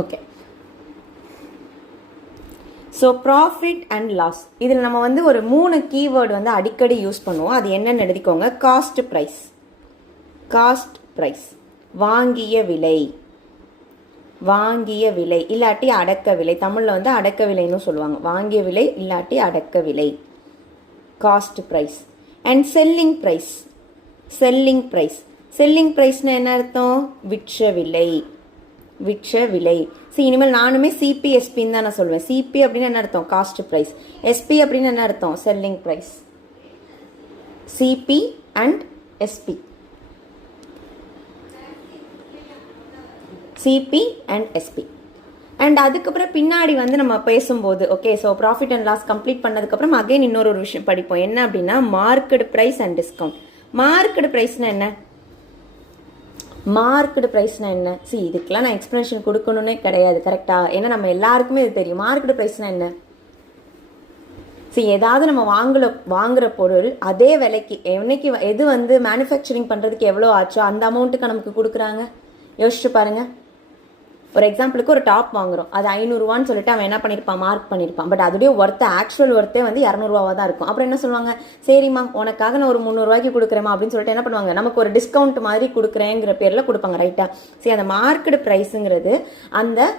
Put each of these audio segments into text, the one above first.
Okay. So profit and loss இதில் நம்ம வந்து ஒரு 3 கீவேர்டு வந்து அடிக்கடி யூஸ் பண்ணுவோம். அது என்னன்னு எழுதிக்கோங்க. காஸ்ட் ப்ரைஸ், காஸ்ட் ப்ரைஸ் வாங்கிய விலை, வாங்கிய விலை இல்லாட்டி அடக்க விலை. தமிழில் வந்து அடக்க விலைன்னு சொல்லுவாங்க. வாங்கிய விலை இல்லாட்டி அடக்க விலை, cost price. And selling price, selling price. Selling ப்ரைஸ்னா என்ன அர்த்தம்? விற்ற விலை, விற்ற விலை. சரி, இனிமேல் நானுமே சிபி எஸ்பின்னு தான் நான் சொல்லுவேன். சிபி அப்படின்னு என்ன அர்த்தம்? Cost price. எஸ்பி அப்படின்னு என்ன அர்த்தம்? Selling price. CP and SP, CP and SP. And அதுக்கப்புறம் பின்னாடி வந்து நம்ம பேசும்போது okay, so profit and loss complete பண்ணதுக்கப்புறம் அகைன் இன்னொரு விஷயம் படிப்போம். என்ன அப்படின்னா market price and discount. Market ப்ரைஸ்னா என்ன? மார்க்கெட் ப்ரைஸ்னா என்ன? சி இதுக்கெல்லாம் நான் எக்ஸ்பிளனேஷன் கொடுக்கணுன்னே கிடையாது, கரெக்டா? ஏன்னா நம்ம எல்லாருக்குமே இது தெரியும். மார்க்கெட் ப்ரைஸ்னா என்ன? சி ஏதாவது நம்ம வாங்குற பொருள் அதே விலைக்கு என்னைக்கு எது வந்து மேனுஃபேக்சரிங் பண்ணுறதுக்கு எவ்வளோ ஆச்சோ அந்த அமௌண்ட்டுக்கு நமக்கு கொடுக்குறாங்க. யோசிச்சு பாருங்க. ஒரு எக்ஸாம்பிளுக்கு ஒரு டாப் வாங்குறோம், அது 500 சொல்லிட்டு அவன் என்ன பண்ணியிருப்பான்? மார்க் பண்ணியிருப்பான். பட் அதோடைய ஒர்த்து, ஆக்சுவல் ஒர்த்தே வந்து 200 தான் இருக்கும். அப்புறம் என்ன சொல்லுவாங்க? சரிம்மா உனக்காக நான் ஒரு 300 கொடுக்குறேமா அப்படின்னு சொல்லிட்டு என்ன பண்ணுவாங்க? நமக்கு ஒரு டிஸ்கவுண்ட் மாதிரி கொடுக்குறேங்கிற பேரில் கொடுப்பாங்க, ரைட்டா? சரி, அந்த மார்க்கெட் ப்ரைஸுங்கிறது அந்த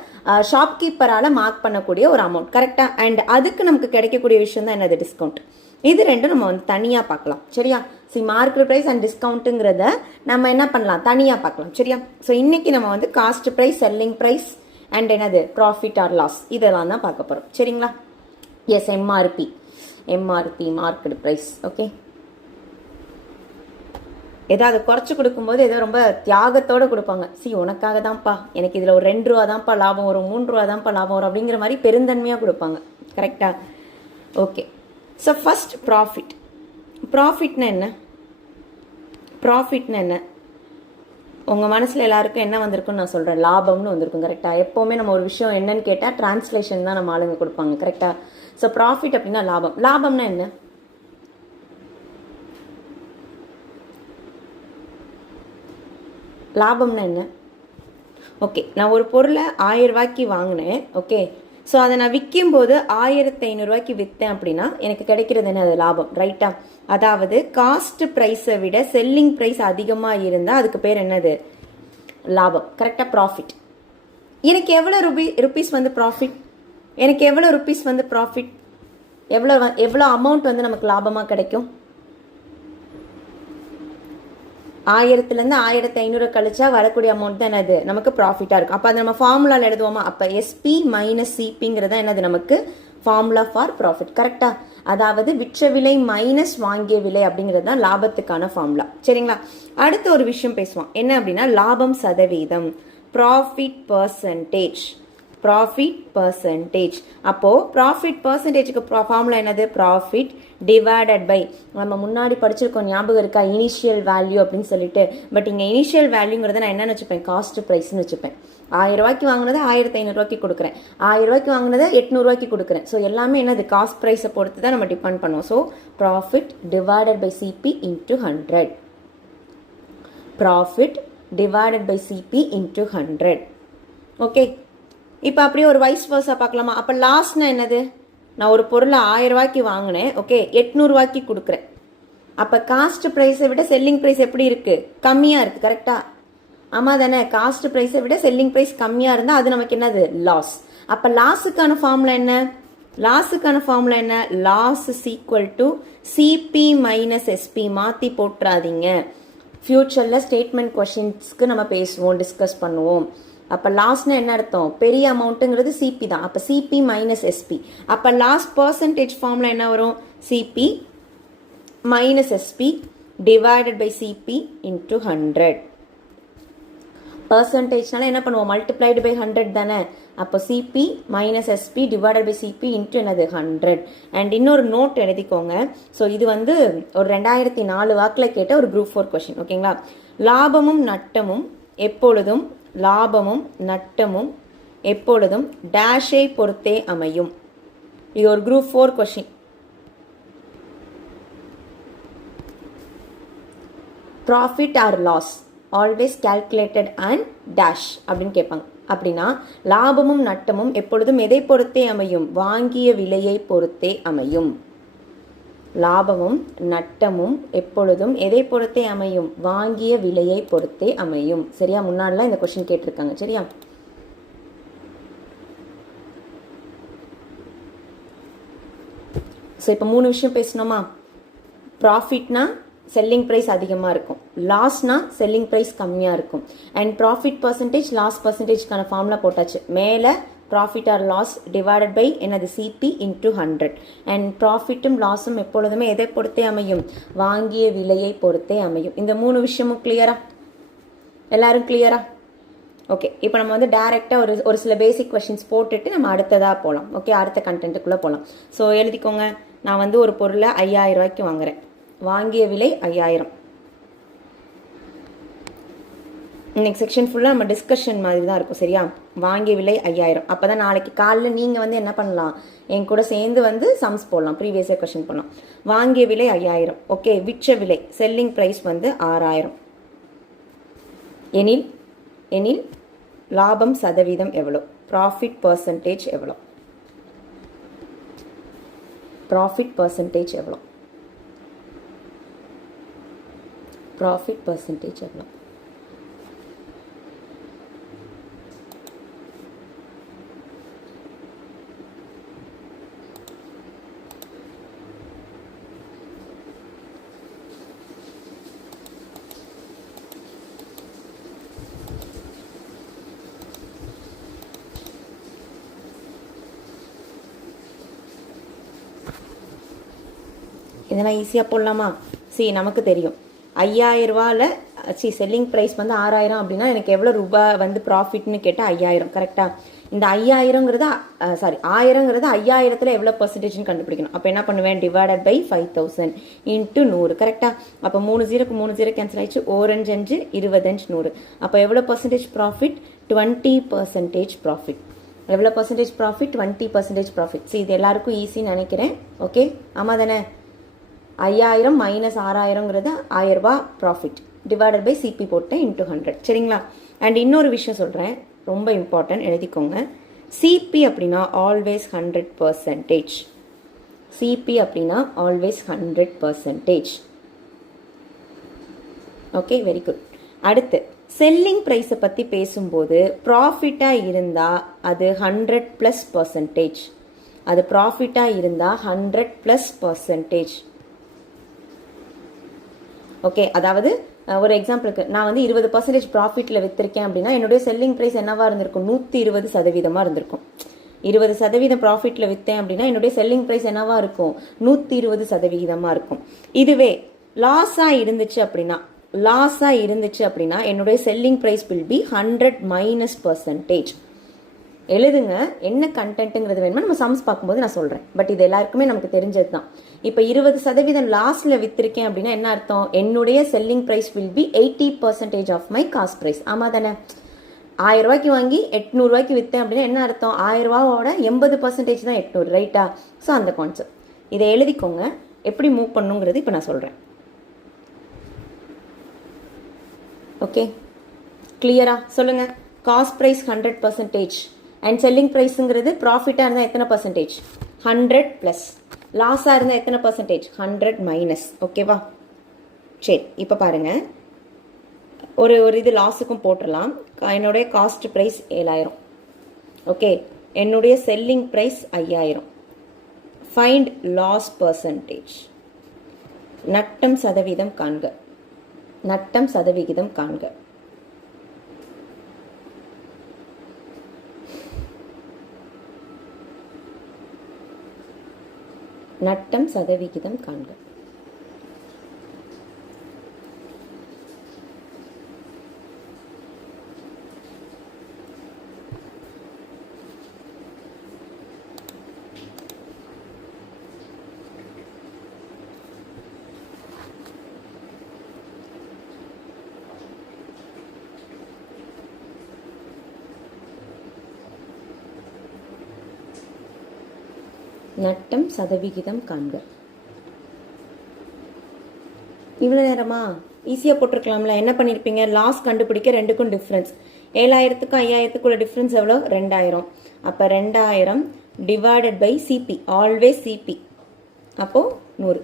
ஷாப்கீப்பரால் மார்க் பண்ணக்கூடிய ஒரு அமௌண்ட், கரெக்டா? அண்ட் அதுக்கு நமக்கு கிடைக்கக்கூடிய விஷயம் தான் என்னது? டிஸ்கவுண்ட். இது ரெண்டும் நம்ம வந்து தனியாக பார்க்கலாம், சரியா? மார்க்கெட் ப்ரைஸ் அண்ட் டிஸ்கவுண்ட்டுங்கிறத நம்ம என்ன பண்ணலாம்? தனியாக பார்க்கலாம், சரியா? ஸோ இன்னைக்கு நம்ம வந்து cost price, selling price and என்னது? ப்ராஃபிட் ஆர் லாஸ், இதெல்லாம் தான் பார்க்க போகிறோம், சரிங்களா? Yes, MRP, MRP market price. Okay, ஏதாவது குறைச்சி கொடுக்கும்போது ஏதோ ரொம்ப தியாகத்தோடு கொடுப்பாங்க. உனக்காக தான்ப்பா, எனக்கு இதில் ஒரு 2 ரூபா தான்ப்பா லாபம் வரும், 3 ரூபா தான்ப்பா லாபம் வரும் அப்படிங்கிற மாதிரி பெருந்தன்மையாக கொடுப்பாங்க, கரெக்டா? ஓகே. So first profit. ப்ராஃபிட்னா என்ன? ப்ராஃபிட்னா என்ன? உங்கள் மனசில் எல்லாருக்கும் என்ன வந்திருக்குன்னு நான் சொல்கிறேன். லாபம்னு வந்திருக்கும், கரெக்டாக? எப்போவுமே நம்ம ஒரு விஷயம் என்னன்னு கேட்டால் டிரான்ஸ்லேஷன் தான் நம்ம ஆளுங்க கொடுப்பாங்க, கரெக்டாக? ஸோ ப்ராஃபிட் அப்படின்னா லாபம். லாபம்னா என்ன? லாபம்னா என்ன? ஓகே, நான் ஒரு பொருளை 1000 வாங்கினேன், ஓகே. ஸோ அதை நான் விற்கும்போது 1500 விற்றேன் அப்படின்னா எனக்கு கிடைக்கிறது என்ன? அது லாபம், ரைட்டா? அதாவது காஸ்ட் ப்ரைஸை விட செல்லிங் ப்ரைஸ் அதிகமாக இருந்தால் அதுக்கு பேர் என்னது? லாபம், கரெக்டாக? ப்ராஃபிட். எனக்கு எவ்வளோ ருபீஸ் வந்து ப்ராஃபிட்? எனக்கு எவ்வளோ ருபீஸ் வந்து ப்ராஃபிட்? எவ்வளோ அமௌண்ட் வந்து நமக்கு லாபமாக கிடைக்கும்? 1000லேருந்து 1500 கழிச்சா வரக்கூடிய அமௌண்ட் தான் என்னது? நமக்கு ப்ராஃபிட்டாக இருக்கும். அப்போ அதை நம்ம ஃபார்முலாவில் எழுதுவோமா? அப்போ எஸ்பி மைனஸ் சிபிங்கிறது என்னது? நமக்கு ஃபார்முலா ஃபார் ப்ராஃபிட், கரெக்டாக? அதாவது விற்ற விலை மைனஸ் வாங்கிய விலை அப்படிங்கிறது தான் லாபத்துக்கான ஃபார்முலா, சரிங்களா? அடுத்த ஒரு விஷயம் பேசுவோம். என்ன அப்படின்னா லாபம் சதவீதம், ப்ராஃபிட் பர்சன்டேஜ், ப்ராஃபிட் பர்சன்டேஜ். அப்போது ப்ராஃபிட் பர்சன்டேஜுக்கு ஃபார்முலா என்னது? ப்ராஃபிட் டிவைடட் பை, நம்ம முன்னாடி படிச்சிருக்கோம், ஞாபகம் இருக்கா? இனிஷியல் வேல்யூ அப்படின்னு சொல்லிட்டு. பட் இங்கே இனிஷியல் வேல்யூங்கிறத நான் என்னன்னு வச்சுப்பேன்? காஸ்ட் ப்ரைஸ்னு வச்சுப்பேன். 1000 வாங்கினதை 1500 கொடுக்குறேன், 1000 வாங்கினதை 800 கொடுக்குறேன். ஸோ எல்லாமே என்னது? காஸ்ட் ப்ரைஸை பொறுத்து தான் நம்ம டிபெண்ட் பண்ணுவோம். So profit divided by CP into 100, profit divided by CP into 100. Okay, இப்போ அப்படியே ஒரு வைஸ் வர்ஸா பார்க்கலாமா? அப்போ லாஸ்ட்னா என்னது? நான் ஒரு பொருளை 1000 வாங்கினேன், ஓகே, 800 கொடுக்குறேன். அப்போ காஸ்ட் ப்ரைஸை விட செல்லிங் ப்ரைஸ் எப்படி இருக்குது? கம்மியாக இருக்குது, கரெக்டாக? ஆமாம் தானே? காஸ்ட் ப்ரைஸை விட செல்லிங் ப்ரைஸ் கம்மியாக இருந்தால் அது நமக்கு என்னது? லாஸ். அப்போ லாஸுக்கான ஃபார்முலா என்ன? லாஸுக்கான ஃபார்முலா என்ன? Loss is equal to CP minus SP. மாற்றி போட்டுறாதீங்க. ஃபியூச்சரில் ஸ்டேட்மெண்ட் கொஷின்ஸ்க்கு நம்ம பேசுவோம், டிஸ்கஸ் பண்ணுவோம். அப்போ லாஸ்ட்னா என்ன அர்த்தம்? பெரிய அமௌண்ட்டுங்கிறது சிபி தான். அப்போ சிபி மைனஸ் எஸ்பி. அப்போ லாஸ்ட் பர்சன்டேஜ் ஃபார்முலா என்ன வரும்? CP minus SP divided by CP into 100. பர்சன்டேஜ்னால என்ன பண்ணுவோம்? மல்டிப்ளைடு பை 100 தானே? அப்போ CP minus SP divided by CP into என்னது? 100. அண்ட் இன்னொரு நோட் எழுதிக்கோங்க. ஸோ இது வந்து ஒரு 2004 வாக்கில் கேட்ட ஒரு குரூப் 4 கொஷின், ஓகேங்களா? லாபமும் நட்டமும் எப்பொழுதும், லாபமும் நட்டமும் எப்பொழுதும் டேஷை பொறுத்தே அமையும். இது ஒரு group 4 question. Profit or loss always calculated and dash அப்படின்னு கேட்பாங்க. அப்படின்னா லாபமும் நட்டமும் எப்பொழுதும் எதை பொறுத்தே அமையும்? வாங்கிய விலையை பொறுத்தே அமையும். லாபமும் நட்டமும் எப்பொழுதும் எதை பொறுத்தே அமையும்? வாங்கிய விலையை பொறுத்தே அமையும். சரியா? முன்னாடிலாம் இந்த கொஸ்டின் கேட்டிருக்காங்க. சரியா? ஸோ இப்போ 3 விஷயம் பேசணுமா? ப்ராஃபிட்னா செல்லிங் ப்ரைஸ் அதிகமாக இருக்கும், லாஸ்னா செல்லிங் ப்ரைஸ் கம்மியாக இருக்கும். அண்ட் ப்ராஃபிட் பர்சன்டேஜ் லாஸ் பர்சன்டேஜ்க்கான ஃபார்முலா போட்டாச்சு. மேலே profit or loss divided by என்னது? CP into 100. அண்ட் ப்ராஃபிட்டும் லாஸும் எப்பொழுதுமே எதை பொறுத்தே அமையும்? வாங்கிய விலையை பொறுத்தே அமையும். இந்த 3 விஷயமும் கிளியரா? எல்லாரும் கிளியரா? ஓகே, இப்போ நம்ம வந்து டைரெக்டாக ஒரு சில பேசிக் கொஷின்ஸ் போட்டுட்டு நம்ம அடுத்ததாக போகலாம். ஓகே, அடுத்த கண்டென்ட்டுக்குள்ளே போகலாம். ஸோ எழுதிக்கோங்க. நான் வந்து ஒரு பொருளை 5000 ரூபாய்க்கு வாங்குறேன். வாங்கிய விலை 5000. இன்னைக்கு செக்ஷன் ஃபுல்லாக நம்ம டிஸ்கஷன் மாதிரி தான் இருக்கும். சரியா? வாங்கிய விலை 5000. அப்போ தான் நாளைக்கு காலைல நீங்கள் வந்து என்ன பண்ணலாம்? என் கூட சேர்ந்து வந்து சம்ஸ் போடலாம், ப்ரீவியஸ் இயர் கொஷின் போடலாம். வாங்கிய விலை 5000. ஓகே, விற்ற விலை செல்லிங் ப்ரைஸ் வந்து 6000 எனில் எனில் லாபம் சதவீதம் எவ்வளோ? ப்ராஃபிட் பர்சன்டேஜ் எவ்வளோ? ப்ராஃபிட் பர்சன்டேஜ் எவ்வளோ? ப்ராஃபிட் பர்சன்டேஜ் எவ்வளோ? இதெல்லாம் ஈஸியாக போடலாமா? நமக்கு தெரியும் 5000 ரூபாயில் செல்லிங் ப்ரைஸ் வந்து 6000 அப்படின்னா எனக்கு எவ்வளோ ரூபாய் வந்து ப்ராஃபிட்னு கேட்டால் 5000. கரெக்டாக? இந்த 5000ங்கிறது 1000ங்கிறது 5000த்தில் எவ்வளோ பர்சன்டேஜ்னு கண்டுபிடிக்கணும். அப்போ என்ன பண்ணுவேன்? Divided by 5000 into 100. கரெக்டாக? அப்போ 3 0க்கு 3 0 கேன்சல் ஆயிடுச்சு. 4 5 5 25 100. அப்போ எவ்வளோ பர்சன்டேஜ் ப்ராஃபிட்? 20% ப்ராஃபிட். எவ்வளோ பர்சன்டேஜ் ப்ராஃபிட்? 20% ப்ராஃபிட். இது எல்லாருக்கும் ஈஸின்னு நினைக்கிறேன். ஓகே, ஆமாம் தானே? 5000 மைனஸ் 6000ங்கிறது 1000 ரூபாய் ப்ராஃபிட் டிவைடட் பை சிபி போட்டேன் இன்ட்டு 100. சரிங்களா? அண்ட் இன்னொரு விஷயம் சொல்கிறேன், ரொம்ப இம்பார்ட்டன்ட், எழுதிக்கோங்க. சிபி அப்படின்னா ஆல்வேஸ் 100%. சிபி அப்படின்னா ஆல்வேஸ் 100%. Okay, very good. அடுத்து செல்லிங் ப்ரைஸை பற்றி பேசும்போது ப்ராஃபிட்டாக இருந்தால் அது 100+%. அது ப்ராஃபிட்டாக இருந்தால் 100+%. ஓகே, அதாவது ஒரு எக்ஸாம்பிளுக்கு நான் வந்து 20% ப்ராஃபிட்டில் விற்றுருக்கேன் அப்படின்னா என்னுடைய செல்லிங் ப்ரைஸ் என்னவாக இருந்திருக்கும்? 120% இருந்திருக்கும். 20% ப்ராஃபிட்டில் விற்றேன் அப்படின்னா என்னுடைய செல்லிங் ப்ரைஸ் என்னவாக இருக்கும்? 120% இருக்கும். இதுவே லாஸாக இருந்துச்சு அப்படின்னா என்னுடைய செல்லிங் ப்ரைஸ் வில் பி 100-%. எழுதுங்க, என்ன கண்டென்ட்டுங்கிறது வேணுமா நம்ம சம்ஸ் பார்க்கும்போது நான் சொல்கிறேன். பட் இது எல்லாருக்குமே நமக்கு தெரிஞ்சது தான். இப்போ 20% லாஸ்ட்டில் விற்றுருக்கேன் அப்படின்னா என்ன அர்த்தம்? என்னுடைய selling price will be 80% of my cost price. ஆமாம் தானே? 1000 ரூபாய்க்கு வாங்கி 800 ரூபாய்க்கு விற்றேன் அப்படின்னா என்ன அர்த்தம்? 1000 ரூபாவோட 80% தான் 800. ரைட்டா? ஸோ அந்த கான்செப்ட் இதை எழுதிக்கோங்க. எப்படி மூவ் பண்ணுங்கிறது இப்போ நான் சொல்கிறேன். ஓகே, கிளியரா? சொல்லுங்கள். Cost price 100%. அண்ட் செல்லிங் ப்ரைஸுங்கிறது ப்ராஃபிட்டாக இருந்தால் எத்தனை பர்சன்டேஜ்? 100+. லாஸாக இருந்தால் எத்தனை பர்சன்டேஜ்? 100-. ஓகேவா? சரி, இப்போ பாருங்கள், ஒரு இது லாஸுக்கும் போட்டுடலாம். என்னுடைய காஸ்ட் ப்ரைஸ் 7000. ஓகே, என்னுடைய selling price 5000. Find loss percentage. நட்டம் சதவீதம் காண்க. நட்டம் சதவிகிதம் காண்க. நட்டம் சதவிகிதம் காண்க. நட்டம் சதவிகிதம் காண்க. இவ்வளோ நேரமா ஈஸியாக போட்டிருக்கலாம்ல. என்ன பண்ணியிருப்பீங்க? லாஸ் கண்டுபிடிக்க ரெண்டுக்கும் டிஃப்ரென்ஸ். 7000க்கும் 5000க்குள்ள டிஃப்ரென்ஸ் எவ்வளோ? 2000. அப்போ 2000 divided by CP, always CP, அப்போது 100.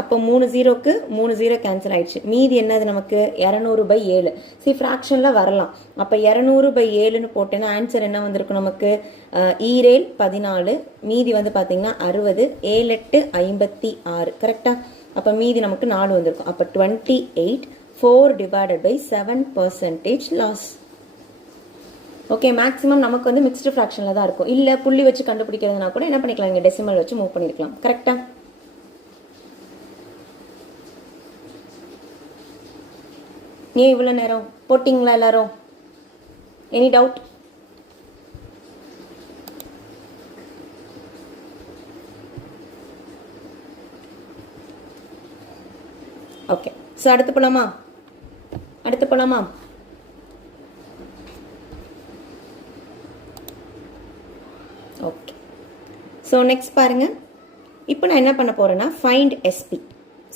அப்போ 3 0க்கு 3 0 கேன்சல் ஆயிடுச்சு. மீதி என்னது நமக்கு? 200/7. ஃப்ராக்ஷனில் வரலாம். அப்போ 200/7ன்னு போட்டேன்னா ஆன்சர் என்ன வந்திருக்கும் நமக்கு? ஈரேல் 14, மீதி வந்து பார்த்தீங்கன்னா 60, 7 8 56. கரெக்டாக? அப்போ மீதி நமக்கு 4 வந்திருக்கும். அப்போ 28, 4 divided by 7% loss. Okay, maximum நமக்கு வந்து மிக்ஸ்டு ஃப்ராக்ஷனில் தான் இருக்கும். இல்லை புள்ளி வச்சு கண்டுபிடிக்கிறதுனா கூட என்ன பண்ணிக்கலாம், இங்கே டெசிமல் வச்சு மூவ் பண்ணியிருக்கலாம். கரெக்டாக? ஏன் இவ்வளோ நேரம் போட்டிங்களா எல்லாரும்? Any doubt? ஓகே, ஸோ அடுத்து போலாமா? ஓகே, ஸோ நெக்ஸ்ட் பாருங்க. இப்போ நான் என்ன பண்ண போறேன்னா ஃபைண்ட் எஸ்பி.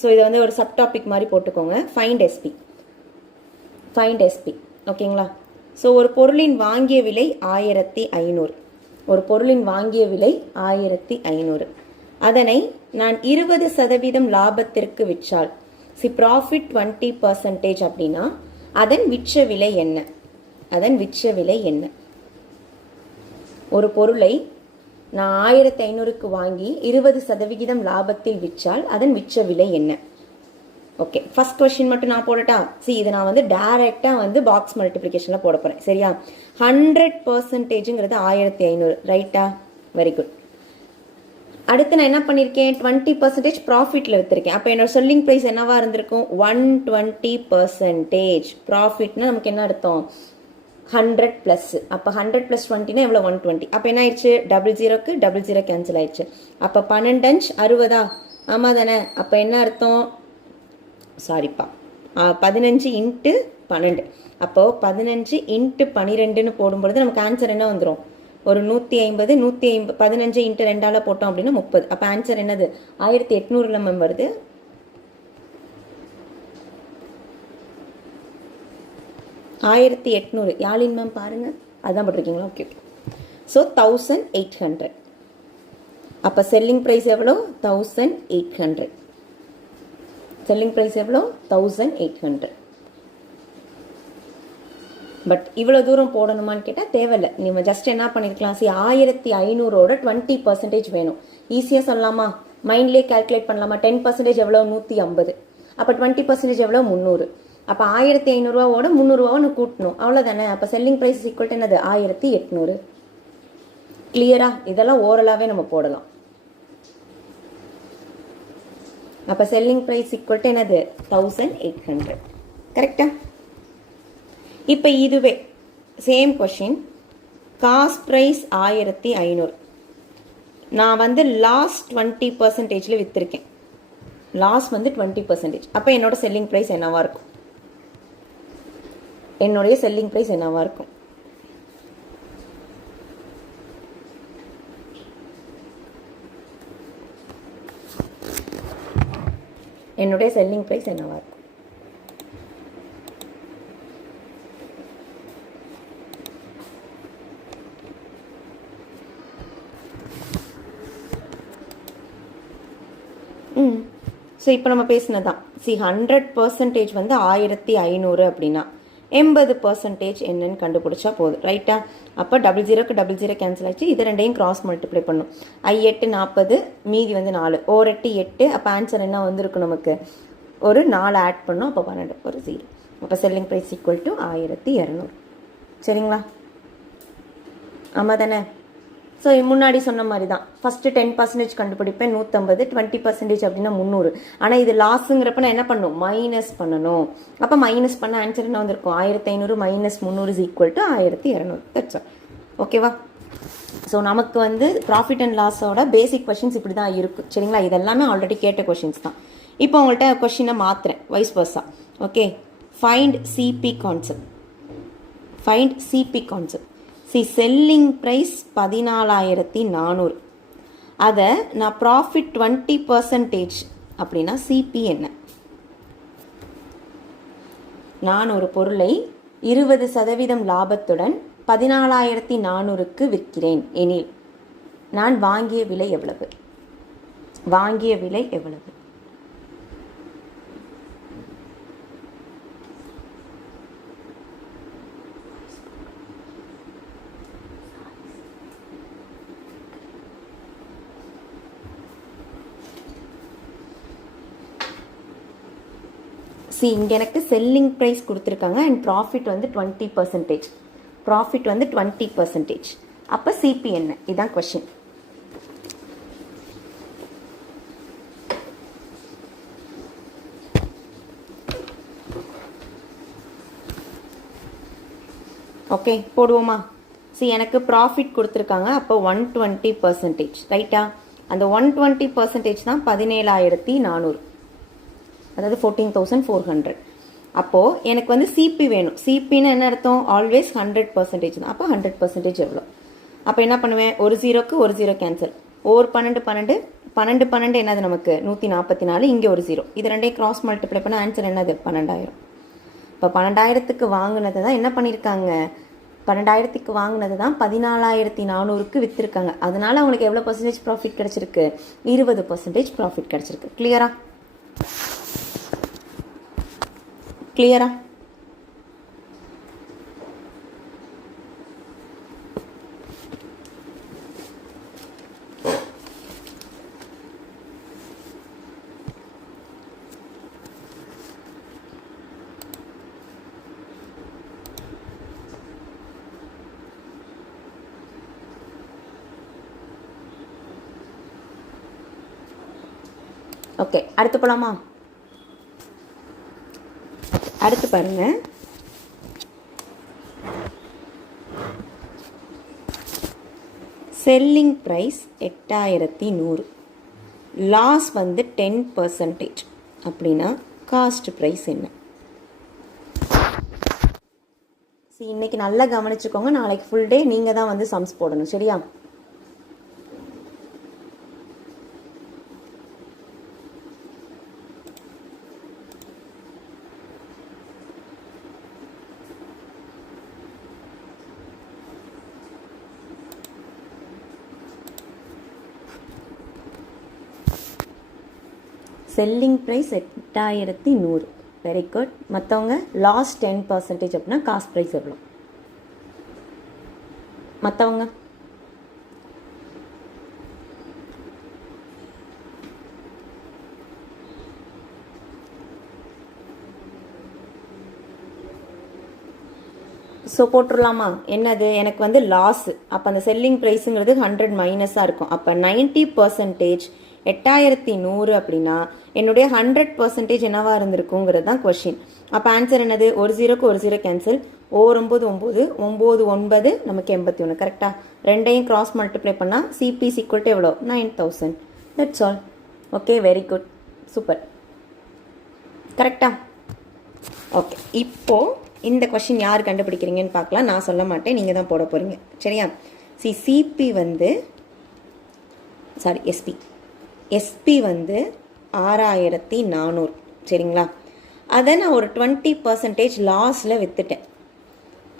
ஸோ இதை வந்து ஒரு சப் டாபிக் மாதிரி போட்டுக்கோங்க. Find SP. ஓகேங்களா? ஸோ ஒரு பொருளின் வாங்கிய விலை 1500. ஒரு பொருளின் வாங்கிய விலை 1500. அதனை நான் 20% லாபத்திற்கு விற்றால், ப்ராஃபிட் 20% அப்படின்னா அதன் விற்ற விலை என்ன? ஒரு பொருளை நான் 1500க்கு வாங்கி 20% லாபத்தில் விற்றால் அதன் விற்ற விலை என்ன? ஓகே, ஃபர்ஸ்ட் கொஸ்டின் மட்டும் நான் போடட்டா? இதை நான் வந்து டைரெக்டாக வந்து பாக்ஸ் மல்டிப்ளிகேஷனில் போட போகிறேன். சரியா? 100%ங்கிறது 1500. ரைட்டா? Very good. அடுத்து நான் என்ன பண்ணியிருக்கேன்? 20% ப்ராஃபிட்டில் விற்றுருக்கேன். அப்போ என்னோட செல்லிங் ப்ரைஸ் என்னவா இருந்திருக்கும்? 120%. ப்ராஃபிட்னா நமக்கு என்ன அர்த்தம்? 100 ப்ளஸ். அப்போ 100 + 20னா எவ்வளோ? 120. அப்போ என்ன ஆயிடுச்சு? 00க்கு 00 கேன்சல் ஆயிடுச்சு. அப்போ 12 60. ஆமாம் தானே? அப்போ என்ன அர்த்தம்? சாரிப்பா, 15 × 12. அப்போ 15 × 12ன்னு போடும்பொழுது நமக்கு ஆன்சர் என்ன வந்துடும்? ஒரு 150. 15 × 2ஆல் போட்டோம் அப்படின்னா 30. அப்போ ஆன்சர் என்னது? 1800 மேம் வருது. யாழின் மேம் பாருங்க, அதுதான் போட்டிருக்கீங்களா? ஓகே. ஸோ 1800. அப்போ செல்லிங் ப்ரைஸ் எவ்வளோ? 1800. செல்லிங் ப்ரைஸ் எவ்வளோ? 1800. பட் இவ்வளோ தூரம் போடணுமான்னு கேட்டால் தேவையில்லை. நீங்கள் ஜஸ்ட் என்ன பண்ணியிருக்கலாம்? 1500ஓட 20% வேணும். ஈஸியாக சொல்லலாமா? மைண்ட்லேயே கால்குலேட் பண்ணலாமா? 10% எவ்வளோ? 150. அப்போ 20% எவ்வளோ? 300. அப்போ 1500ரூவாவோட 300ரூவான்னு கூட்டணும். அவ்வளோதானே? அப்போ செல்லிங் ப்ரைஸ் ஈக்குவல் என்னது? 1800. கிளியரா? இதெல்லாம் ஓரலாகவே நம்ம போடலாம். அப்போ செல்லிங் ப்ரைஸ் ஈக்குவல் என்னது? 1800. கரெக்டா? இப்போ இதுவே சேம் கொஷின். Cost price 1500. நான் வந்து லாஸ்ட் 20%ல விற்றுருக்கேன். லாஸ் வந்து 20%. அப்போ என்னோட செல்லிங் ப்ரைஸ் என்னவா இருக்கும்? என்னுடைய செல்லிங் ப்ரைஸ் என்னவா இருக்கும்? என்னுடைய செல்லிங் ப்ரைஸ் என்னவா இருக்கும்? ஸோ இப்போ நம்ம பேசினதான். 100% வந்து 1500 அப்படின்னா 80% என்னன்னு கண்டுபிடிச்சா போதும். ரைட்டா? அப்போ 00க்கு 00 கேன்சல் ஆச்சு. இது ரெண்டையும் கிராஸ் மல்டிப்ளை பண்ணும். 8 40, மீதி வந்து 4. 8 8. அப்போ ஆன்சர் என்ன வந்திருக்கும் நமக்கு? ஒரு 4 ஆட் பண்ணோம். அப்போ 12, ஒரு 0. அப்போ செல்லிங் ப்ரைஸ் ஈக்குவல் டு 1200. சரிங்களா? ஆமாம் தானே? ஸோ முன்னாடி சொன்ன மாதிரி தான். ஃபஸ்ட்டு 10% கண்டுபிடிப்பேன், 150. 20% அப்படின்னா 300. ஆனால் இது லாஸுங்கிறப்ப நான் என்ன பண்ணணும்? மைனஸ் பண்ணணும். அப்போ மைனஸ் பண்ண ஆன்சர் என்ன வந்திருக்கும்? 1500 - 300 = 1200. That's all. ஓகேவா? ஸோ நமக்கு வந்து ப்ராஃபிட் அண்ட் லாஸோட பேசிக் கொஷின்ஸ் இப்படி தான் இருக்குது. சரிங்களா? இதெல்லாமே ஆல்ரெடி கேட்ட கொஷின்ஸ் தான். இப்போ உங்கள்கிட்ட கொஷினை மாற்றுறேன், vice versa. Okay, find CP concept. Selling price 14400. அதை நான் ப்ராஃபிட் 20% அப்படின்னா சிபி என்ன? நான் ஒரு பொருளை 20% லாபத்துடன் 14,400க்கு விற்கிறேன் எனில் நான் வாங்கிய விலை எவ்வளவு? வாங்கிய விலை எவ்வளவு? இங்கே எனக்கு செல்லிங் ப்ரைஸ் கொடுத்துருக்காங்க அண்ட் ப்ராஃபிட் வந்து 20%. ப்ராஃபிட் வந்து 20%. அப்போ சிபி என்ன? இதுதான் கொஷின். ஓகே போடுவோமா? எனக்கு ப்ராஃபிட் கொடுத்துருக்காங்க, அப்போ 120%. ரைட்டா? அந்த 120% தான் 17,400, அதாவது 14,400. அப்போது எனக்கு வந்து சிபி வேணும். சிபின்னு என்ன அர்த்தம்? ஆல்வேஸ் 100% தான். அப்போ 100% எவ்வளோ? அப்போ என்ன பண்ணுவேன்? ஒரு ஜீரோக்கு ஒரு ஜீரோ கேன்சல். ஓர் 12 என்னது நமக்கு? 144. இங்கே ஒரு ஜீரோ. இது ரெண்டையும் கிராஸ் மல்டிப்ளை பண்ண ஆன்சர் என்னது? 12,000. இப்போ 12,000க்கு வாங்கினது தான் என்ன பண்ணியிருக்காங்க? 12,000க்கு வாங்கினது தான் 14,400க்கு விற்றுருக்காங்க. அதனால அவங்களுக்கு எவ்வளோ பர்சன்டேஜ் ப்ராஃபிட் கிடச்சிருக்கு? 20% ப்ராஃபிட் கிடச்சிருக்கு. கிளியரா? கிளியரா? ஓகே, அடுத்து போலாமா? அடுத்து பாருங்க, செல்லிங் ப்ரைஸ் 8,100, லாஸ் வந்து 10%. அப்படின்னா காஸ்ட் ப்ரைஸ் என்ன? இன்னைக்கு நல்லா கவனிச்சுக்கோங்க. நாளைக்கு ஃபுல் டே நீங்கள் தான் வந்து சம்ஸ் போடணும். சரியா? Selling price 8,100. Very good. மற்றவங்க லாஸ் 10% அப்படின்னா காஸ்ட் ப்ரைஸ் எவ்வளோ? மற்றவங்க ஸோ போட்டுடலாமா? என்னது? எனக்கு வந்து லாஸ். அப்போ அந்த செல்லிங் ப்ரைஸுங்கிறது 100 மைனஸாக இருக்கும். அப்போ 90% 8,100 அப்படின்னா என்னுடைய 100% என்னவா இருந்திருக்குங்கிறது தான் கொஷின். அப்போ ஆன்சர் என்னது? ஒரு ஜீரோக்கு ஒரு ஜீரோ கேன்சல். 9 9 நமக்கு 81. கரெக்டாக? ரெண்டையும் கிராஸ் மல்டிப்ளை பண்ணால் சிபி ஈக்குவல் டு எவ்வளோ? 9,000. That's all. Okay, very good, super. கரெக்டா? ஓகே, இப்போது இந்த கொஷின் யார் கண்டுபிடிக்கிறீங்கன்னு பார்க்கலாம். நான் சொல்ல மாட்டேன், நீங்கள் தான் போட போகிறீங்க. சரியா? சிபி வந்து எஸ்பி வந்து 6,400. சரிங்களா? அதை நான் ஒரு 20% லாஸில் விற்றுட்டேன்.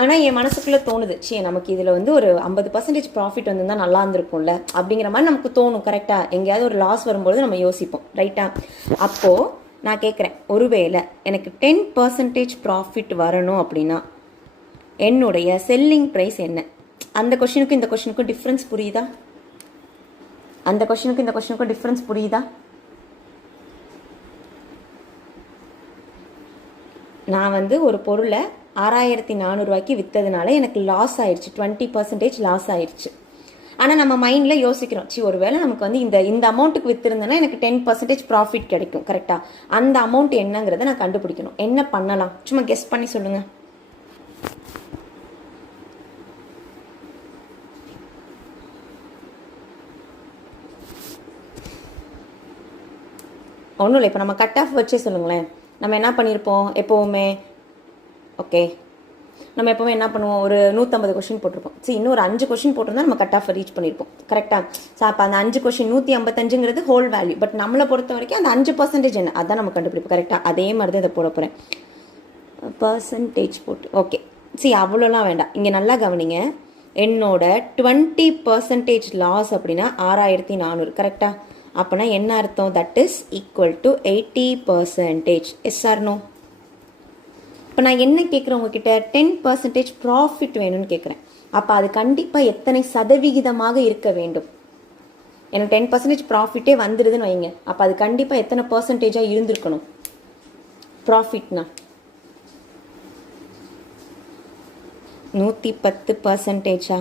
ஆனால் என் மனசுக்குள்ளே தோணுது, நமக்கு இதில் வந்து ஒரு 50% ப்ராஃபிட் வந்துருந்தால் நல்லா இருந்திருக்கும்ல அப்படிங்கிற மாதிரி நமக்கு தோணும். கரெக்டாக? எங்கேயாவது ஒரு லாஸ் வரும்பொழுது நம்ம யோசிப்போம். ரைட்டா? அப்போது நான் கேட்குறேன், ஒருவேளை எனக்கு 10% ப்ராஃபிட் வரணும் அப்படின்னா என்னுடைய செல்லிங் ப்ரைஸ் என்ன? அந்த கொஷினுக்கும் இந்த கொஷினுக்கும் டிஃப்ரென்ஸ் புரியுதா? அந்த கொஷினுக்கும் இந்த கொஷினுக்கும் டிஃப்ரென்ஸ் புரியுதா? நான் வந்து ஒரு பொருளை 6,400 விற்றதுனால எனக்கு லாஸ் ஆயிடுச்சு, 20% லாஸ் ஆயிடுச்சு. ஆனால் நம்ம மைண்டில் யோசிக்கிறோம், ஒருவேளை நமக்கு வந்து இந்த அமௌண்ட்டுக்கு விற்றுருந்தேன்னா எனக்கு 10% ப்ராஃபிட் கிடைக்கும். கரெக்டாக? அந்த அமௌண்ட் என்னங்கிறத நான் கண்டுபிடிக்கணும். என்ன பண்ணலாம்? சும்மா கெஸ் பண்ணி சொல்லுங்கள். ஒன்றும் இல்லை, இப்போ நம்ம கட் ஆஃப் வச்சே சொல்லுங்களேன். நம்ம என்ன பண்ணியிருப்போம் எப்போவுமே? ஓகே, நம்ம எப்போவுமே என்ன பண்ணுவோம்? ஒரு 150 கொஷின் போட்டிருப்போம். இன்னும் ஒரு 5 கொஷின் போட்டிருந்தா நம்ம கட் ஆஃப் ரீச் பண்ணியிருப்போம். கரெக்டாக? அப்போ அந்த 5 கொஷின் 155ங்கிறது ஹோல் வேல்யூ. பட் நம்மளை பொறுத்த வரைக்கும் அந்த 5% என்ன, அதான் நம்ம கண்டுபிடிப்போம். கரெக்டாக? அதே மாதிரி தான் இதை போட போகிறேன். பர்சன்டேஜ் போட்டு ஓகே சரி அவ்வளோலாம் வேண்டாம். இங்கே நல்லா கவனிங்க. என்னோட 20% லாஸ் அப்படின்னா 6400 கரெக்டா? அப்போனா என்ன அர்த்தம்? That is equal to 80%. Yes or no? இப்போ நான் என்ன கேட்குறேன் உங்ககிட்ட? 10% ப்ராஃபிட் வேணும்னு கேட்குறேன். அப்போ அது கண்டிப்பாக எத்தனை சதவிகிதமாக இருக்க வேண்டும்? எனக்கு 10% ப்ராஃபிட்டே வந்துடுதுன்னு வைங்க. அப்போ அது கண்டிப்பாக எத்தனை பர்சன்டேஜாக இருந்திருக்கணும் ப்ராஃபிட்னா? 110%.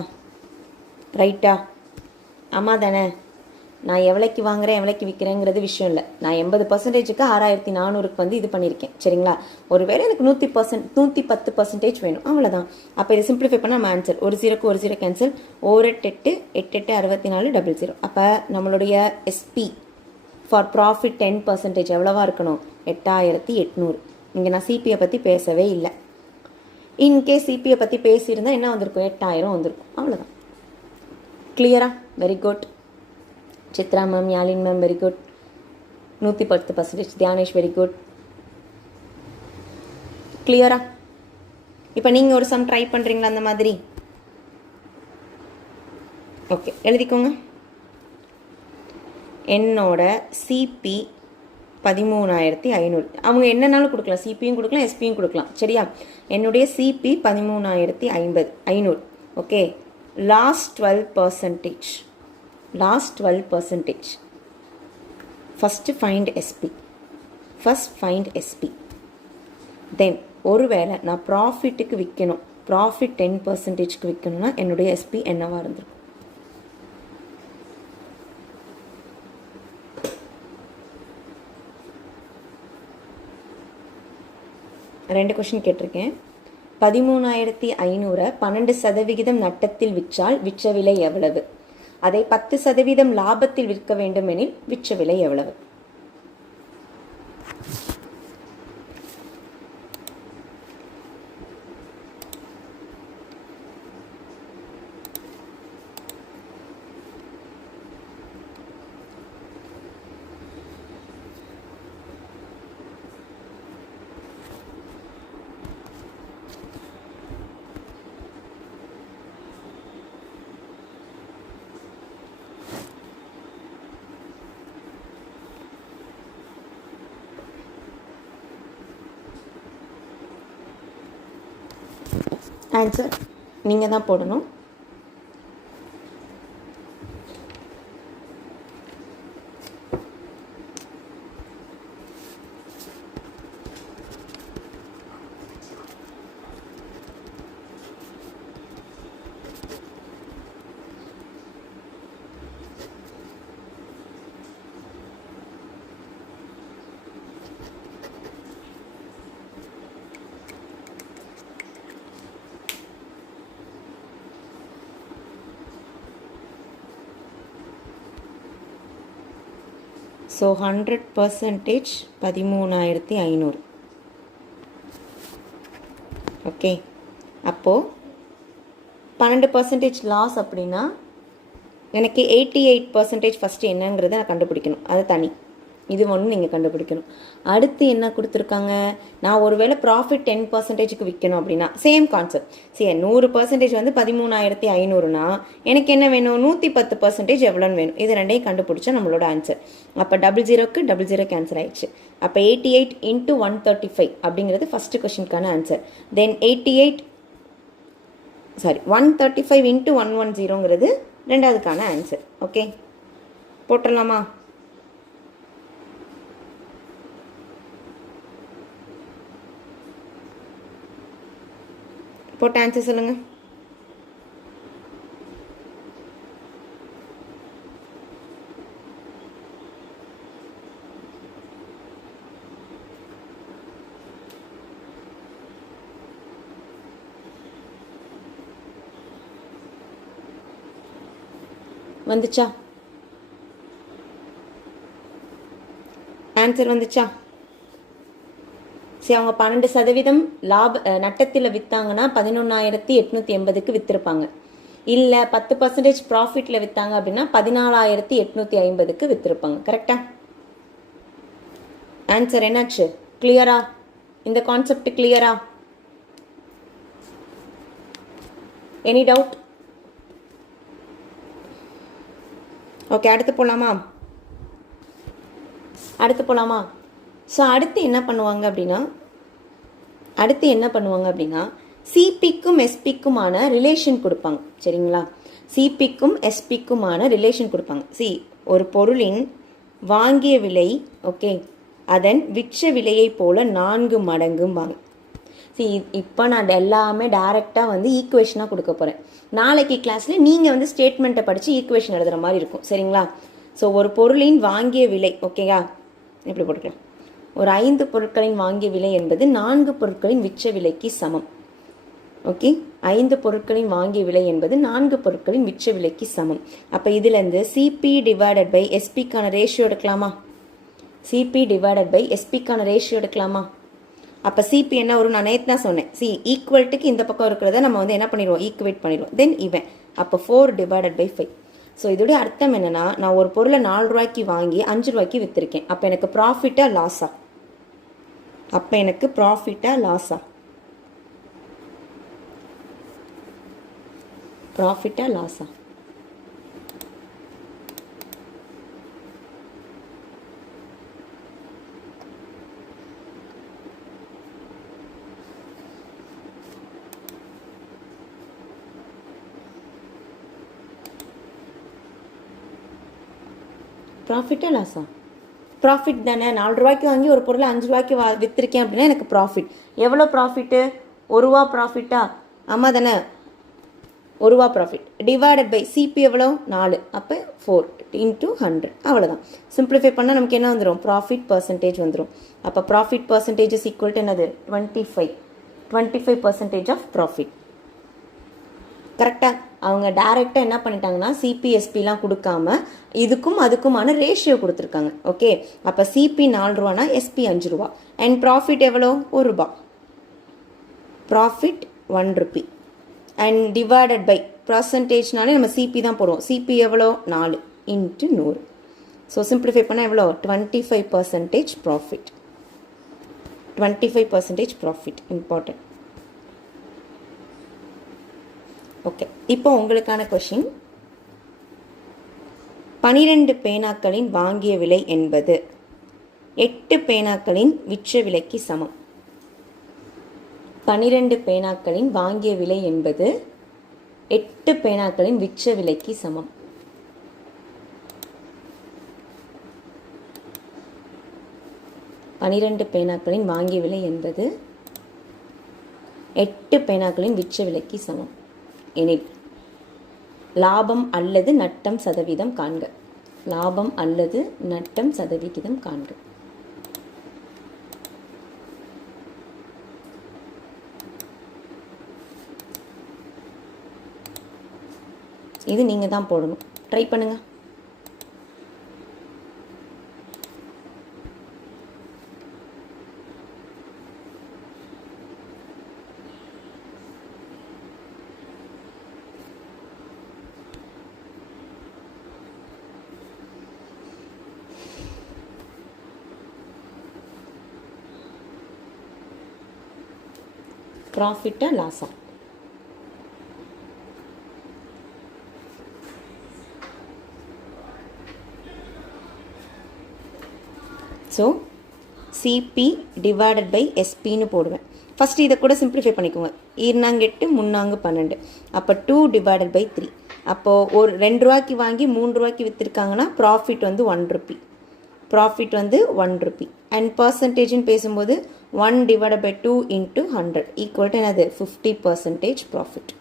ரைட்டா? ஆமாம் தானே? நான் எவ்வளோக்கு வாங்குறேன் எவ்வளோக்கு விற்கிறேங்கிறது விஷயம் இல்லை. நான் 80%க்கு 6400க்கு வந்து இது பண்ணியிருக்கேன். சரிங்களா? ஒருவேளை எனக்கு 110% வேணும், அவ்வளோதான். அப்போ இதை சிம்பிளிஃபை பண்ண நம்ம ஆன்சர் ஒரு ஜீரோக்கு ஒரு ஜீரோ கேன்சல். 8 8 8 64 00. அப்போ நம்மளுடைய எஸ்பி ஃபார் ப்ராஃபிட் 10% எவ்வளவா இருக்கணும்? 8800. இங்கே நான் சிபியை பற்றி பேசவே இல்லை. இன்கேஸ் சிபியை பற்றி பேசியிருந்தால் என்ன வந்திருக்கும்? 8000 வந்திருக்கும். அவ்வளோதான். கிளியரா? Very good. Chitra ma'am, Yazhin ma'am, very good. 110%. Dhyanesh, very good. கிளியரா? இப்போ நீங்கள் ஒரு சம் ட்ரை பண்ணுறீங்களா அந்த மாதிரி? ஓகே, எழுதிக்கோங்க. என்னோட சிபி 13500. அவங்க என்னன்னாலும் கொடுக்கலாம், சிபியும் கொடுக்கலாம், எஸ்பியும் கொடுக்கலாம். சரியா? என்னுடைய CP 13500. Okay, lost 12%. Lost 12%. First find SP. First find SP. Then ஒருவேளை நான் ப்ராஃபிட்டுக்கு விற்கணும், ப்ராஃபிட் 10%க்கு விற்கணும்னா என்னுடைய எஸ்பி என்னவா இருந்திருக்கும்? ரெண்டு கொஸ்டின் கேட்டிருக்கேன். 13500 12% நட்டத்தில் விற்றால் விற்ற விலை எவ்வளவு? அதை 10% லாபத்தில் விற்க வேண்டும் எனில் விற்ற விலை எவ்வளவு? ஆன்சர் நீங்கள் தான் போடணும். ஸோ 100% 13500. ஓகே, அப்போது 12% லாஸ் அப்படின்னா எனக்கு 88% ஃபஸ்ட்டு என்னங்கிறத நான் கண்டுபிடிக்கணும். அது தனி, இது ஒன்று நீங்கள் கண்டுபிடிக்கணும். அடுத்து என்ன கொடுத்துருக்காங்க? நான் ஒருவேளை ப்ராஃபிட் 10%க்கு விற்கணும் அப்படின்னா சேம் கான்செப்ட். சரி, 100% வந்து 13500னா எனக்கு என்ன வேணும்? 110% எவ்வளோன்னு வேணும். இது ரெண்டையும் கண்டுபிடிச்சா நம்மளோட ஆன்சர். அப்போ 00க்கு 00 கேன்சல் ஆயிடுச்சு. அப்போ 88 × 135 அப்படிங்கிறது ஃபஸ்ட்டு கொஸ்டினுக்கான ஆன்சர். தென் 135 × 110ங்கிறது ரெண்டாவதுக்கான ஆன்சர். ஓகே, போட்டுடலாமா? போட்ட ஆன்சர் சொல்லுங்கள். வந்துச்சா? ஆன்சர் வந்துச்சா? சரி, அவங்க 12% நட்டத்தில் விற்றாங்கன்னா 11880க்கு விற்றுருப்பாங்க. இல்லை 10% ப்ராஃபிட்டில் விற்றாங்க அப்படின்னா 14850க்கு விற்றுருப்பாங்க. கரெக்டா? ஆன்சர் என்னாச்சு? கிளியரா? இந்த கான்செப்ட் கிளியரா? Any doubt? ஓகே, அடுத்து போகலாமா? ஸோ அடுத்து என்ன பண்ணுவாங்க அப்படின்னா சிபிக்கும் எஸ்பிக்குமான ரிலேஷன் கொடுப்பாங்க. சரிங்களா? சிபிக்கும் எஸ்பிக்குமான ரிலேஷன் கொடுப்பாங்க. ஒரு பொருளின் வாங்கிய விலை, ஓகே, அதன் விற்ற விலையை போல 4 மடங்கும்பாங்க. இப்போ நான் எல்லாமே டைரெக்டாக வந்து ஈக்குவேஷனாக கொடுக்க போகிறேன். நாளைக்கு கிளாஸில் நீங்கள் வந்து ஸ்டேட்மெண்ட்டை படித்து ஈக்குவேஷன் எழுதுகிற மாதிரி இருக்கும். சரிங்களா? ஸோ ஒரு பொருளின் வாங்கிய விலை, ஓகேயா, எப்படி போட்டுக்கலாம், ஒரு 5 பொருட்களின் வாங்கிய விலை என்பது 4 பொருட்களின் விற்ற விலைக்கு சமம். ஓகே, 5 பொருட்களின் வாங்கிய விலை என்பது 4 பொருட்களின் விற்ற விலைக்கு சமம். அப்போ இதுலேருந்து சிபி டிவைடட் பை எஸ்பிக்கான ரேஷியோ எடுக்கலாமா? அப்போ சிபி என்ன வரும்? நான் நேற்று தான் சொன்னேன். ஈக்குவல்ட்டுக்கு இந்த பக்கம் இருக்கிறத நம்ம வந்து என்ன பண்ணிடுவோம்? ஈக்குவேட் பண்ணிடுவோம். தென் இவன் அப்போ 4 டிவைடட் பை 5. ஸோ இதோடைய அர்த்தம் என்னென்னா, நான் ஒரு பொருளை 4 ரூபாய்க்கு வாங்கி 5 ரூபாய்க்கு விற்றுருக்கேன். அப்போ எனக்கு ப்ராஃபிட்டா லாஸா? ப்ராஃபிட் தானே. 4 ரூபாய்க்கு வாங்கி ஒரு பொருளை 5 ரூபாய்க்கு விற்றுருக்கேன் அப்படின்னா எனக்கு ப்ராஃபிட். எவ்வளோ ப்ராஃபிட்டு? 1 ரூபா ப்ராஃபிட்டா? ஆமாம் தானே, 1 ரூபா ப்ராஃபிட். டிவைடட் பை சிபி எவ்வளோ? 4. அப்போ 4 × 100. அவ்வளோதான். சிம்பிளிஃபை பண்ணால் நமக்கு என்ன வந்துடும்? ப்ராஃபிட் பர்சன்டேஜ் வந்துடும். அப்போ profit percentage is equal to என்னது? 25% ஆஃப் ப்ராஃபிட். கரெக்டாக அவங்க டைரெக்டாக என்ன பண்ணிட்டாங்கன்னா சிபிஎஸ்பிலாம் கொடுக்காம இதுக்கும் அதுக்குமான ரேஷியோ கொடுத்துருக்காங்க. ஓகே, அப்போ சிபி 4 ரூபானா எஸ்பி 5 ரூபா. அண்ட் ப்ராஃபிட் எவ்வளோ? 1 ரூபா. Profit 1 rupee. And divided by பர்சன்டேஜ்னாலே நம்ம சிபி தான் போடுவோம். சிபி எவ்வளோ? 4 × 100. ஸோ சிம்பிளிஃபை பண்ணால் எவ்வளோ? 25% ப்ராஃபிட். 25% profit important. ஓகே, இப்போ உங்களுக்கான கொஷின், 12 பேனாக்களின் வாங்கிய விலை என்பது 8 பேனாக்களின் விற்ற விலைக்கு சமம். 12 பேனாக்களின் வாங்கிய விலை என்பது 8 பேனாக்களின் விற்ற விலைக்கு சமம். பேனாக்களின் வாங்கிய விலை என்பது 8 பேனாக்களின் விற்ற விலைக்கு சமம் எனில் லாபம் அல்லது நட்டம் சதவீதம் காண்க. இது நீங்க தான் போடணும். ட்ரை பண்ணுங்க. ப்ராஃபிட்டா லாஸா? ஸோ சிபி டிவைடட் பை எஸ்பின்னு போடுவேன். ஃபஸ்ட்டு இதை கூட சிம்பிளிஃபை பண்ணிக்கோங்க. 2 8 3 12. அப்போ 2 டிவைடட் பை 3. அப்போது ஒரு 2 ரூபாய்க்கு வாங்கி 3 ரூபாய்க்கு விற்றுருக்காங்கன்னா ப்ராஃபிட் வந்து 1 ரூபி. அண்ட் பர்சன்டேஜ்னு பேசும்போது 1 டிவைடட் பை 2 × 100 ஈக்குவல் டு என்னது? 50% ப்ராஃபிட்.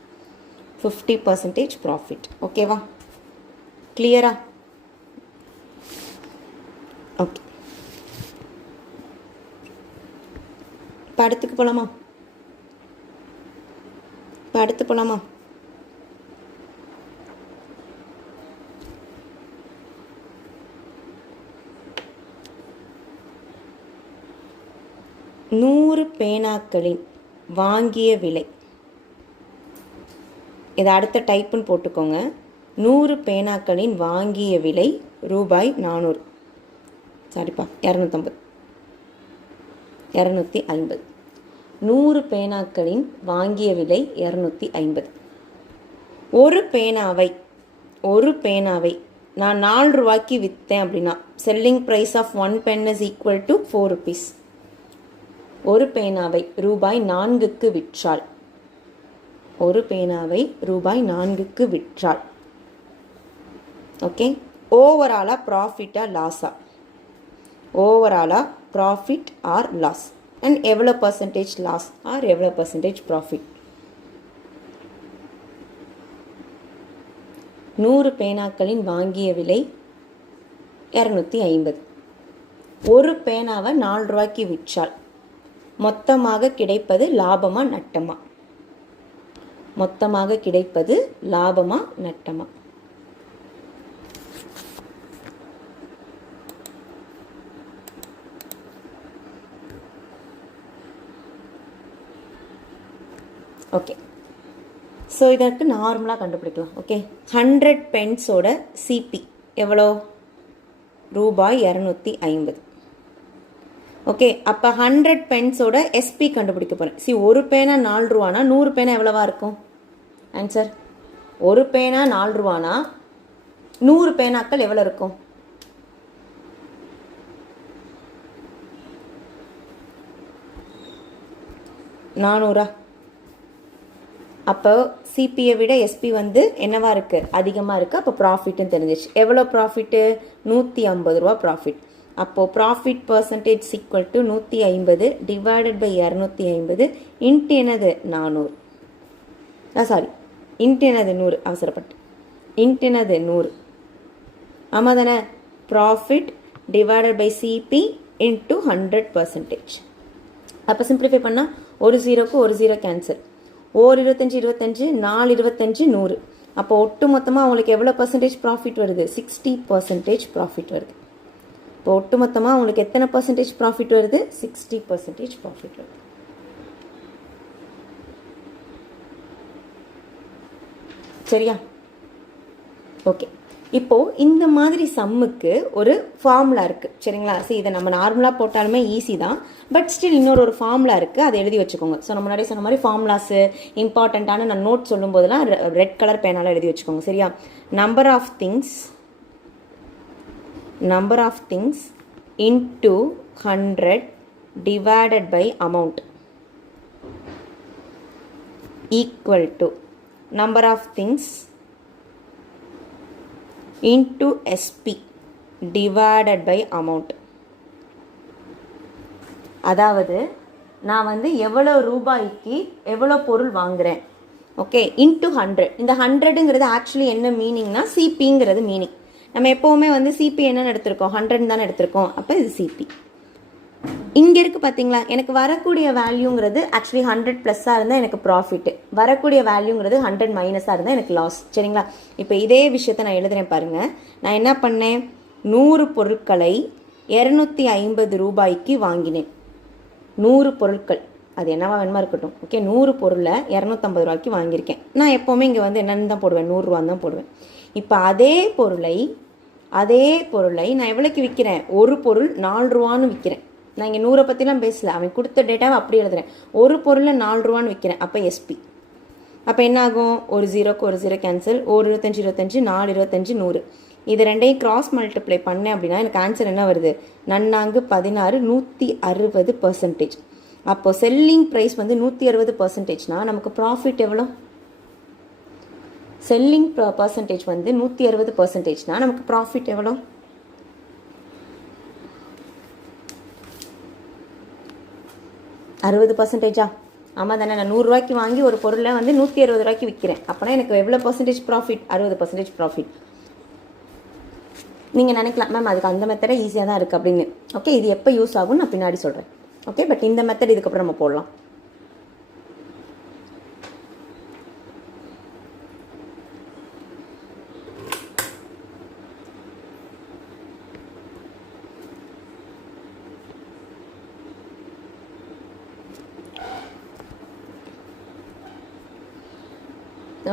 50% ப்ராஃபிட். ஓகேவா? கிளியரா? ஓகே, இப்போ அடுத்து போகலாமா? 100 பேனாக்களின் வாங்கிய விலை, இதை அடுத்த டைப்புன்னு போட்டுக்கோங்க. 100 பேனாக்களின் வாங்கிய விலை ரூபாய் 400. சாரிப்பா, 250. 100 பேனாக்களின் வாங்கிய விலை 250. ஒரு பேனாவை நான் 4 ரூபாய்க்கு விற்றேன் அப்படின்னா selling price of 1 pen is equal to 4 rupees. ஒரு பேனாவை ரூபாய் 4க்கு விற்றால் ஓகே, ஓவராலாக ப்ராஃபிட்டா லாஸா? ஓவராலாக ப்ராஃபிட் ஆர் லாஸ், அண்ட் எவ்வளோ பர்சன்டேஜ் லாஸ் ஆர் எவ்வளோ பர்சன்டேஜ் ப்ராஃபிட்? 100 பேனாக்களின் வாங்கிய விலை 250. ஒரு பேனாவை 4 ரூபாய்க்கு விற்றால் மொத்தமாக கிடைப்பது லாபமா நட்டமா? மொத்தமாக கிடைப்பது லாபமா நட்டமா? ஓகே, ஸோ இதற்கு நார்மலாக கண்டுபிடிக்கலாம். ஓகே, 100 பென்ஸோட சிபி எவ்வளோ? ரூபாய் 250. ஓகே, அப்போ 100 பென்ஸோட எஸ்பி கண்டுபிடிக்க போகிறேன். ஒரு பேனா 4 ரூபானா 100 பேனா எவ்வளவா இருக்கும்? ஆன்சர், ஒரு பேனா 4 ரூபானா 100 பேனாக்கள் எவ்வளோ இருக்கும்? 400. அப்போ சிபியை விட எஸ்பி வந்து என்னவா இருக்குது? அதிகமாக இருக்குது. அப்போ ப்ராஃபிட்னு தெரிஞ்சிச்சு. எவ்வளோ ப்ராஃபிட்டு? 150 ரூபா ப்ராஃபிட். அப்போது profit percentage equal to 150 divided by 250 into என்னது? 400. சாரி, இன்ட்டு என்னது? 100. அவசரப்பட்டு இன்ட்டு என்னது? 100. ஆமாம் தானே? Profit divided by CP into 100%. அப்போ சிம்பிளிஃபை பண்ணால் ஒரு ஜீரோக்கு ஒரு ஜீரோ கேன்சல். 25 25 4 25 100. அப்போ ஒட்டு மொத்தமாக உங்களுக்கு எவ்வளோ பர்சன்டேஜ் ப்ராஃபிட் வருது? 60% ப்ராஃபிட் வருது. இப்போ ஒட்டு மொத்தமாக உங்களுக்கு எத்தனை பர்சன்டேஜ் ப்ராஃபிட் வருது? 60% ப்ராஃபிட் வருது. சரியா? ஓகே, இப்போது இந்த மாதிரி சம்முக்கு ஒரு ஃபார்முலா இருக்குது. சரிங்களா? சரி, இதை நம்ம நார்மலாக போட்டாலுமே ஈஸி தான். பட் ஸ்டில் இன்னொரு ஃபார்முலா இருக்குது, அதை எழுதி வச்சுக்கோங்க. ஸோ நம்ம முன்னாடி சொன்ன மாதிரி ஃபார்முலாஸு இம்பார்ட்டண்ட்டான நான் நோட் சொல்லும் போதெல்லாம் ரெட் கலர் பேனால எழுதி வச்சுக்கோங்க. சரியா? Number of things into 100 divided by amount equal to number of things into SP divided by amount. அதாவது நான் வந்து எவ்வளோ ரூபாய்க்கு எவ்வளோ பொருள் வாங்குறேன். Okay, into 100. இந்த 100ங்கிறது ஆக்சுவலி என்ன மீனிங்னா சிபிங்கிறது மீனிங். நம்ம எப்போவுமே வந்து சிபி என்னன்னு எடுத்திருக்கோம்? 100 தானே எடுத்திருக்கோம். அப்போ இது சிபி. இங்கே இருக்குது பார்த்தீங்களா? எனக்கு வரக்கூடிய வேல்யூங்கிறது ஆக்சுவலி 100 ப்ளஸ்ஸாக இருந்தால் எனக்கு ப்ராஃபிட்டு, வரக்கூடிய வேல்யூங்கிறது 100 மைனஸாக இருந்தால் எனக்கு லாஸ். சரிங்களா? இப்போ இதே விஷயத்தை நான் எழுதுகிறேன் பாருங்கள். நான் என்ன பண்ணேன்? 100 பொருட்களை 250 ரூபாய்க்கு வாங்கினேன். 100 பொருட்கள், அது என்னவா வேணுமா இருக்கட்டும். ஓகே, 100 பொருளை 250 ரூபாய்க்கு வாங்கியிருக்கேன். நான் எப்போவுமே இங்கே வந்து என்னென்னு தான் போடுவேன்? 100 ரூபான்னு தான் போடுவேன். இப்போ அதே பொருளை நான் எவ்வளோக்கு விற்கிறேன்? ஒரு பொருள் 4 ரூபான்னு விற்கிறேன். நான் இங்கே 100 பற்றிலாம் பேசல, அவன் கொடுத்த டேட்டாவை அப்படி எழுதுறேன். ஒரு பொருளை 4 ரூபான்னு விற்கிறேன். அப்போ எஸ்பி. அப்போ என்ன ஆகும்? ஒரு ஜீரோக்கு ஒரு ஜீரோ கேன்சல். 25 25 4 25 100. இது ரெண்டையும் கிராஸ் மல்டிப்ளை பண்ணேன் அப்படின்னா எனக்கு ஆன்சர் என்ன வருது? 4 16 160%. அப்போது செல்லிங் ப்ரைஸ் வந்து 160%னா நமக்கு ப்ராஃபிட் எவ்வளோ? செல்லிங் பர்சன்டேஜ் வந்து 160%னா நமக்கு ப்ராஃபிட் எவ்வளோ? 60%. ஆமாம் தானே? நான் 100 ரூபாய்க்கு வாங்கி ஒரு பொருளை வந்து 160 ரூபாய்க்கு விற்கிறேன். அப்போனா எனக்கு எவ்வளோ பர்சன்டேஜ் ப்ராஃபிட்? 60% ப்ராஃபிட். நீங்கள் நினைக்கலாம் மேம் அதுக்கு அந்த மெத்தடே ஈஸியாக தான் இருக்குது அப்படின்னு. ஓகே, இது எப்போ யூஸ் ஆகும்னு நான் பின்னாடி சொல்கிறேன். ஓகே, பட் இந்த மெத்தட் இதுக்கப்புறம் நம்ம போடலாம்.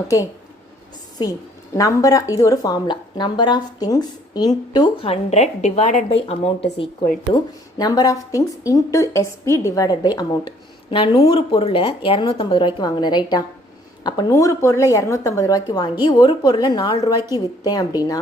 ஓகே, சி இது ஒரு formula. Number of things into 100 divided by amount is equal to number of things into SP divided by amount. நான் 100 பொருளை 250 ரூபாய்க்கு வாங்கினேன். ரைட்டா? அப்போ 100 பொருளை 250 ரூபாய்க்கு வாங்கி ஒரு பொருளை 4 ரூபாய்க்கு விற்றேன் அப்படின்னா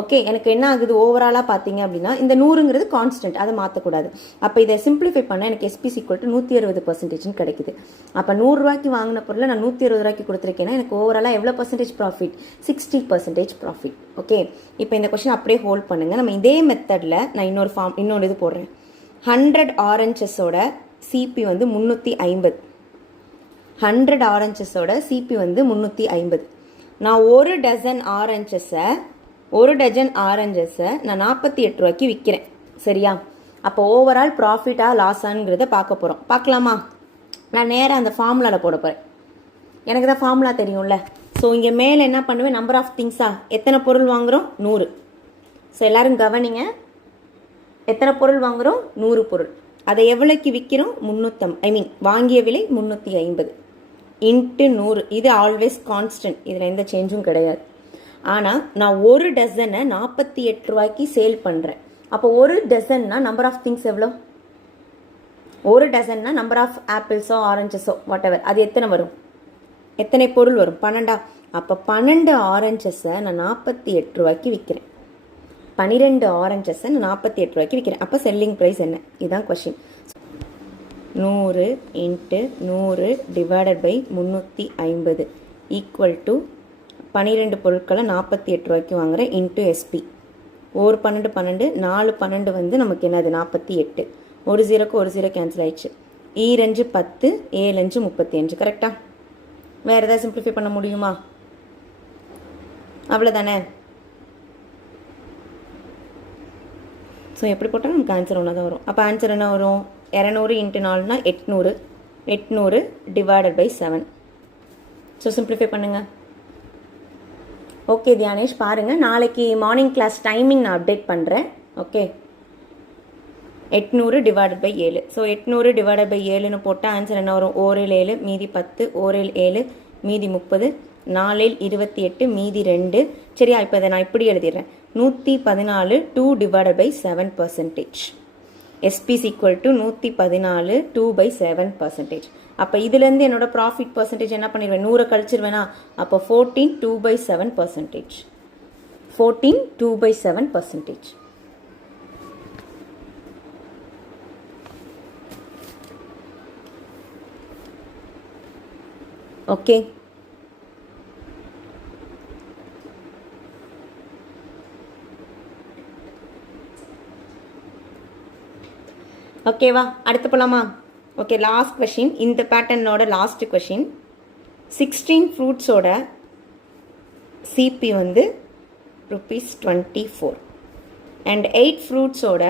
ஓகே, எனக்கு என்ன ஆகுது ஓவராலாக பார்த்தீங்க அப்படின்னா இந்த 100ங்கிறது கான்ஸ்டன்ட், அதை மாற்றக்கூடாது. அப்போ இதை சிம்பிளிஃபை பண்ண எனக்கு எஸ்பிசி ஈக்குவல் 160% கிடைக்குது. அப்போ 100 ரூபாய்க்கு வாங்கின பொருளை நான் 160 ரூபாய்க்கு கொடுத்துருக்கேன்னா எனக்கு ஓவராலாக எவ்வளோ பர்சன்டேஜ் ப்ராஃபிட்? 60% ப்ராஃபிட். ஓகே, இப்போ இந்த கொஸ்டின் அப்படியே ஹோல்ட் பண்ணுங்கள். நம்ம இதே மெத்தடில் நான் இன்னொரு இது போடுறேன். 100 ஆரஞ்சஸோட சிபி வந்து 350. 100 ஆரஞ்சஸோட சிபி வந்து 350. நான் ஒரு டஜன் ஆரஞ்சஸை நான் 48 ரூபாய்க்கு விற்கிறேன். சரியா? அப்போ ஓவரால் ப்ராஃபிட்டா லாஸாங்கிறத பார்க்க போகிறோம். பார்க்கலாமா? நான் நேராக அந்த ஃபார்முலாவில் போட போகிறேன். எனக்கு தான் ஃபார்முலா தெரியும்ல. ஸோ இங்கே மேலே என்ன பண்ணுவேன்? நம்பர் ஆஃப் திங்ஸா, எத்தனை பொருள் வாங்குகிறோம்? 100. ஸோ எல்லோரும் கவனிங்க, எத்தனை பொருள் வாங்குகிறோம்? 100 பொருள். அதை எவ்வளோக்கு விற்கிறோம்? 350. வாங்கிய விலை 350 இன்ட்டு 100. இது ஆல்வேஸ் கான்ஸ்டன்ட், இதில் எந்த சேஞ்சும் கிடையாது. ஆனால் நான் ஒரு டசனை 48 ரூபாய்க்கு சேல் பண்ணுறேன். அப்போ ஒரு டசன்னா நம்பர் ஆஃப் திங்ஸ் எவ்வளோ? ஒரு டசன்னா நம்பர் ஆஃப் ஆப்பிள்ஸோ ஆரஞ்சஸோ வாட் எவர், அது எத்தனை வரும்? எத்தனை பொருள் வரும்? 12. அப்போ 12 ஆரஞ்சஸை நான் 48 ரூபாய்க்கு விற்கிறேன். 12 ஆரஞ்சஸை நான் 48 ரூபாய்க்கு விற்கிறேன். அப்போ செல்லிங் ப்ரைஸ் என்ன? இதுதான் question. 100 × 100 divided by 350 equal to 12 பொருட்களை 48 ரூபாய்க்கு வாங்குகிறேன் இன்ட்டு எஸ்பி. ஒரு 12 12 4 12 வந்து நமக்கு என்னது? 48. ஒரு 0க்கு ஒரு 0 கேன்சல் ஆயிடுச்சு. 2 10 7 35. கரெக்டா? வேறு ஏதாவது சிம்பிளிஃபை பண்ண முடியுமா? அவ்வளோதானே. ஸோ எப்படி போட்டாலும் நமக்கு ஆன்சர் ஒன்றா தான் வரும். அப்போ ஆன்சர் என்ன வரும்? 200 × 4னா 800. 800 டிவைடட் பை 7. ஸோ சிம்பிளிஃபை பண்ணுங்கள். ஓகே தியானேஷ், பாருங்கள், நாளைக்கு மார்னிங் கிளாஸ் டைமிங் நான் அப்டேட் பண்ணுறேன். Okay, 800 divided by 7. So 800 divided by 7ன்னு போட்டால் ஆன்சர் என்ன வரும்? 1 7 மீதி 10, 1 7 மீதி 30, 4 28 மீதி 2. சரியா? இப்போ இதை நான் இப்படி எழுதிடுறேன். 114 2 divided by 7%. SP is equal to 114 2/7%. அப்போ இதுலேருந்து என்னோட ப்ராஃபிட் பர்சன்டேஜ் என்ன பண்ணிடுவேன்? 100 கழிச்சிருவேனா? அப்போ 14 2/7%. 14 2/7%. ஓகே, ஓகேவா? அடுத்து போகலாமா? Okay, last question. இந்த பேட்டர்னோட லாஸ்ட் கொஷின். 16 ஃப்ரூட்ஸோட சிபி வந்து ₹24 அண்ட் 8 ஃப்ரூட்ஸோட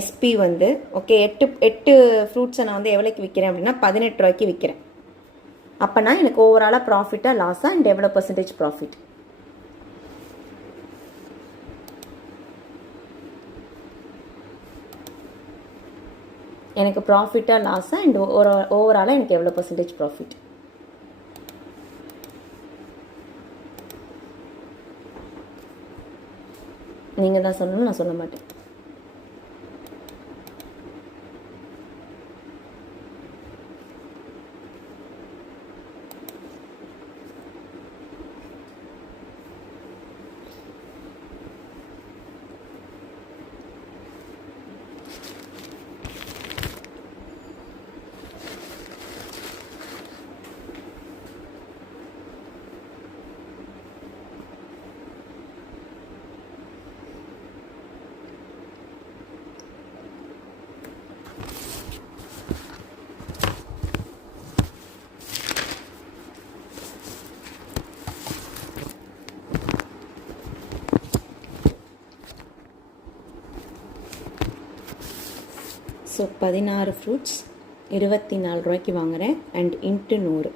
எஸ்பி வந்து ஓகே 8 ஃப்ரூட்ஸை நான் வந்து எவ்வளோக்கு விற்கிறேன் அப்படின்னா 18 ரூபாய்க்கு விற்கிறேன். அப்போனா எனக்கு ஓவராலாக ப்ராஃபிட்டாக லாஸாக அண்ட் எவ்வளோ பர்சன்டேஜ் ப்ராஃபிட்? எனக்கு ப்ராஃபிட்டாக லாஸாக அண்ட் ஓவராலாக எனக்கு எவ்வளோ பர்சன்டேஜ் ப்ராஃபிட்? நீங்கள் தான் சொல்லணும், நான் சொல்ல மாட்டேன். ஸோ 16 ஃப்ரூட்ஸ் 24 ரூபாய்க்கு வாங்குகிறேன் அண்ட் இன்ட்டு 100.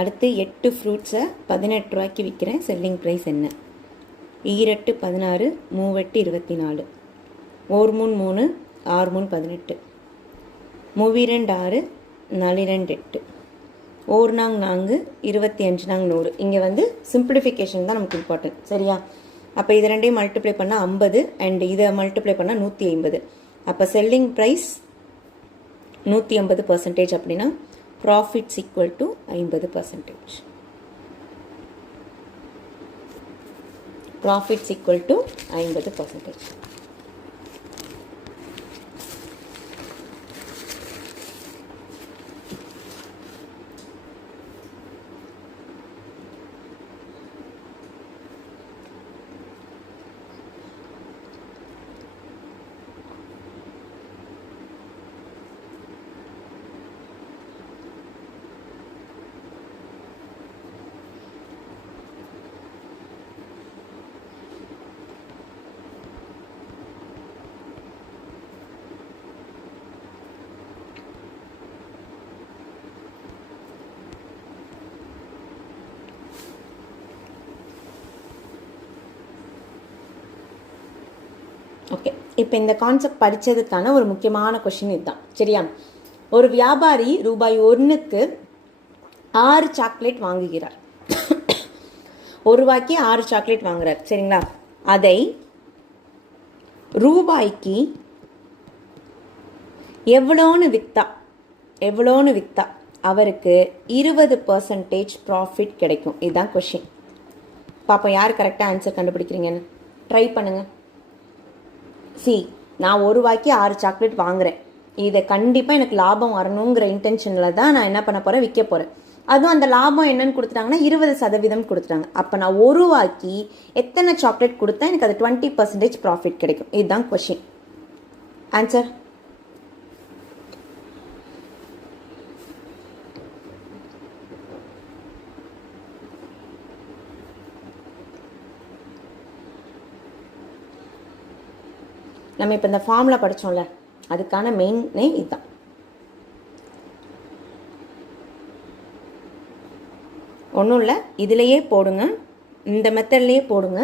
அடுத்து 8 ஃப்ரூட்ஸை 18 ரூபாய்க்கு விற்கிறேன். செல்லிங் ப்ரைஸ் என்ன? 2 16 3 24 1 3 3 6 3 18 3 6 4 8 1 4 25 100. இங்கே வந்து சிம்பிளிஃபிகேஷன் தான் நமக்கு இம்பார்ட்டன்ட். சரியா? அப்போ இது ரெண்டையும் மல்டிப்ளை பண்ணால் 50 அண்ட் இதை மல்டிப்ளை பண்ணால் 150. அப்போ செல்லிங் ப்ரைஸ் 150% அப்படின்னா profits equal to 50%. Profits equal to 50%. Okay, இப்போ இந்த கான்செப்ட் படித்ததுக்கான ஒரு முக்கியமான கொஷின் இதுதான். சரியா? ஒரு வியாபாரி ரூபாய் 1க்கு 6 சாக்லேட் வாங்குகிறார். ரூபாய்க்கு 6 சாக்லேட் வாங்குறார். சரிங்களா? அதை ரூபாய்க்கு எவ்வளோன்னு விற்றா அவருக்கு 20% ப்ராஃபிட் கிடைக்கும். இதுதான் கொஷின். பாப்போம் யார் கரெக்டாக ஆன்சர் கண்டுபிடிக்கிறீங்கன்னு. ட்ரை பண்ணுங்கள். நான் ரூபாய்க்கு 6 சாக்லேட் வாங்குறேன். இதை கண்டிப்பாக எனக்கு லாபம் வரணுங்கிற இன்டென்ஷனில் தான் நான் என்ன பண்ண போகிறேன், விற்க போகிறேன். அதுவும் அந்த லாபம் என்னன்னு கொடுத்துட்டாங்கன்னா 20% கொடுத்துட்டாங்க. அப்போ நான் ரூபாய்க்கு எத்தனை சாக்லேட் கொடுத்தா எனக்கு அது 20% ப்ராஃபிட் கிடைக்கும். இதுதான் கொஷின். ஆன்சர் நம்ம இப்போ இந்த ஃபார்முலா படித்தோம்ல, அதுக்கான மெயினே இதுதான். ஒன்றும் இல்லை, இதிலையே போடுங்க, இந்த மெத்தட்லேயே போடுங்க.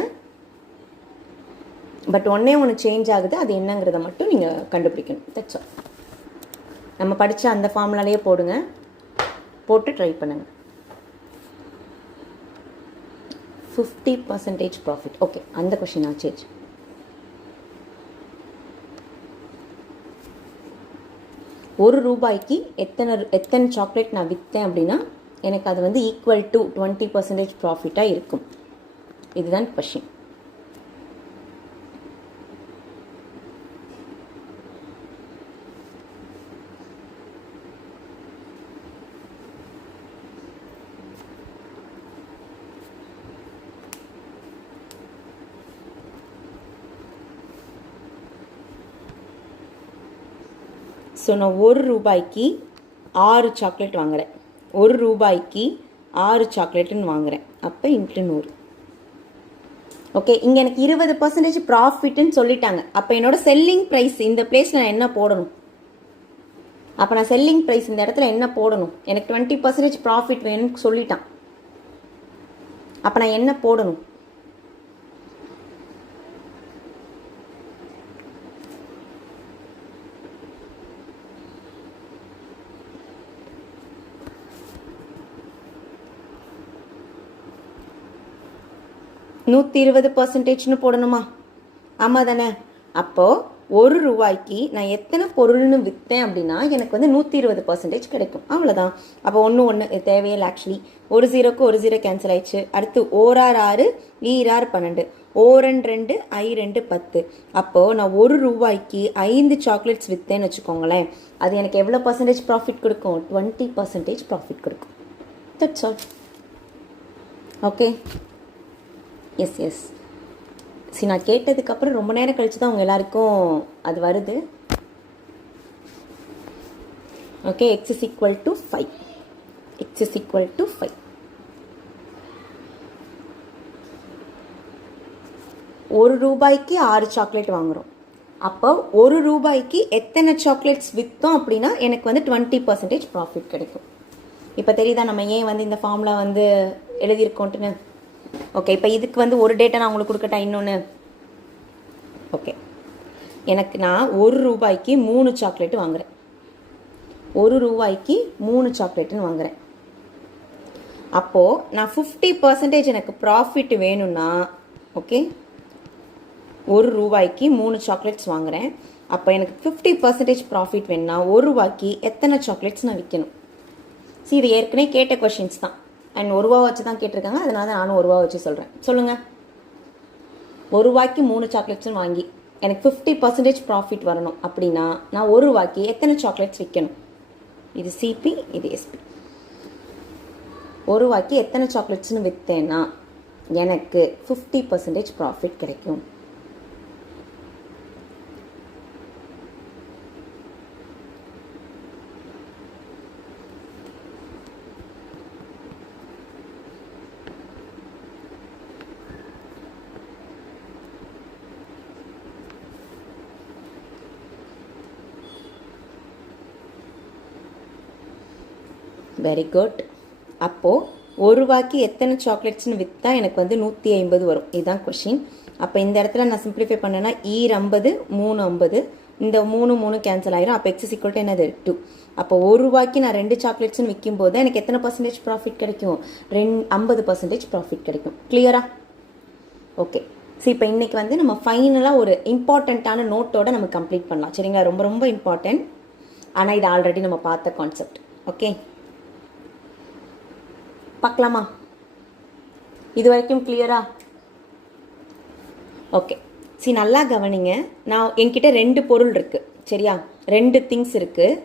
பட் ஒன்று சேஞ்ச் ஆகுது, அது என்னங்கிறத மட்டும் நீங்கள் கண்டுபிடிக்கணும். That's all. நம்ம படித்த அந்த ஃபார்முலாலேயே போடுங்க, போட்டு ட்ரை பண்ணுங்கள். 50% ப்ராஃபிட். ஓகே, அந்த கொஷின் ஆச்சு. ரூபாய்க்கு எத்தனை சாக்லேட் நான் விற்றேன் அப்படின்னா எனக்கு அது வந்து ஈக்குவல் டு 20% ப்ராஃபிட்டாக இருக்கும். இதுதான் கொஷின். ஸோ நான் ரூபாய்க்கு 6 சாக்லேட் வாங்குகிறேன். ரூபாய்க்கு 6 சாக்லேட்டுன்னு வாங்குகிறேன். அப்போ இன்ட்டு 100. ஓகே, இங்கே எனக்கு 20% ப்ராஃபிட்டுன்னு சொல்லிட்டாங்க. அப்போ என்னோட செல்லிங் ப்ரைஸ் இந்த பிளேஸில் நான் என்ன போடணும்? அப்போ நான் செல்லிங் ப்ரைஸ் இந்த இடத்துல என்ன போடணும்? எனக்கு 20% ப்ராஃபிட் வேணும்னு சொல்லிட்டான். அப்போ நான் என்ன போடணும்? $120 போடணுமா? ஆமாம் தானே? அப்போது ரூபாய்க்கு நான் எத்தனை பொருள்னு விற்றேன் அப்படின்னா எனக்கு வந்து 120% கிடைக்கும். அவ்வளோதான். அப்போ ஒன்று தேவையில்லை ஆக்சுவலி. 1 0க்கு 1 0 கேன்சல் ஆயிடுச்சு. அடுத்து 1 6 2 12 2 2 10. அப்போது நான் ரூபாய்க்கு 5 சாக்லேட்ஸ் விற்றேன்னு வச்சுக்கோங்களேன். அது எனக்கு எவ்வளோ பர்சன்டேஜ் ப்ராஃபிட் கொடுக்கும்? 20% ப்ராஃபிட் கொடுக்கும். That's all. Okay, yes. நான் கேட்டதுக்கப்புறம் ரொம்ப நேரம் கழிச்சு தான் அவங்க எல்லாருக்கும் அது வருது. Okay, x is equal to 5. x is equal to 5. ரூபாய்க்கு 6 சாக்லேட் வாங்குகிறோம். அப்போ ரூபாய்க்கு எத்தனை சாக்லேட்ஸ் விற்றோம் அப்படின்னா எனக்கு வந்து 20% ப்ராஃபிட் கிடைக்கும். இப்போ தெரியுதா நம்ம ஏன் வந்து இந்த ஃபார்முலா வந்து எழுதியிருக்கோன்ட்டுன்னு? ஓகே, இப்போ இதுக்கு வந்து ஒரு டேட்டா நான் உங்களுக்கு கொடுக்கட்டா இன்னொன்று? ஓகே, எனக்கு நான் ரூபாய்க்கு 3 சாக்லேட்டு வாங்குகிறேன். ரூபாய்க்கு 3 சாக்லேட்டுன்னு வாங்குகிறேன். அப்போது நான் 50% எனக்கு ப்ராஃபிட் வேணும்னா, ஓகே, ரூபாய்க்கு 3 சாக்லேட்ஸ் வாங்குகிறேன். அப்போ எனக்கு 50% ப்ராஃபிட் வேணும்னா ரூபாய்க்கு எத்தனை சாக்லேட்ஸ் நான் விற்கணும்? சரி, இது ஏற்கனவே கேட்ட கொஷின்ஸ் தான். அண்ட் 1 ரூபா வச்சு தான் கேட்டிருக்காங்க, அதனால தான் நானும் 1 ரூபா வச்சு சொல்கிறேன். சொல்லுங்கள். 1 ரூபாய்க்கு 3 சாக்லேட்ஸும் வாங்கி எனக்கு 50% ப்ராஃபிட் வரணும் அப்படின்னா நான் 1 ரூபாய்க்கு எத்தனை சாக்லேட்ஸ் விற்கணும்? இது சிபி, இது எஸ்பி. 1 ரூபாய்க்கு எத்தனை சாக்லேட்ஸ்னு விற்றேன்னா எனக்கு 50% ப்ராஃபிட் கிடைக்கும். Very good. அப்போது 1 ரூபாய்க்கு எத்தனை சாக்லேட்ஸ்னு விற்றா எனக்கு வந்து 150 வரும். இதுதான் கொஷின். அப்போ இந்த இடத்துல நான் சிம்பிளிஃபை பண்ணேன்னா 50, 350, இந்த 3 கேன்சல் ஆயிரும். அப்போ எக்ஸ் ஈக்குவல் டு என்னது 2. அப்போ 1 ரூபாய்க்கு நான் 2 சாக்லேட்ஸ்னு விற்கும் போது எனக்கு எத்தனை பர்சன்டேஜ் ப்ராஃபிட் கிடைக்கும்? 50% ப்ராஃபிட் கிடைக்கும். கிளியரா? ஓகே. சரி, இப்போ இன்றைக்கி வந்து நம்ம ஃபைனலாக ஒரு இம்பார்ட்டண்ட்டான நோட்டோட நம்ம கம்ப்ளீட் பண்ணலாம். சரிங்களா? ரொம்ப ரொம்ப இம்பார்ட்டன்ட். ஆனால் இது ஆல்ரெடி நம்ம பார்த்த கான்செப்ட். ஓகே, பார்க்கலாமா? இது வரைக்கும் கிளியரா? ஓகே. சரி, நல்லா கவனிங்க. நான் என்கிட்ட 2 பொருள் இருக்குது. சரியா? 2 திங்ஸ் இருக்குது.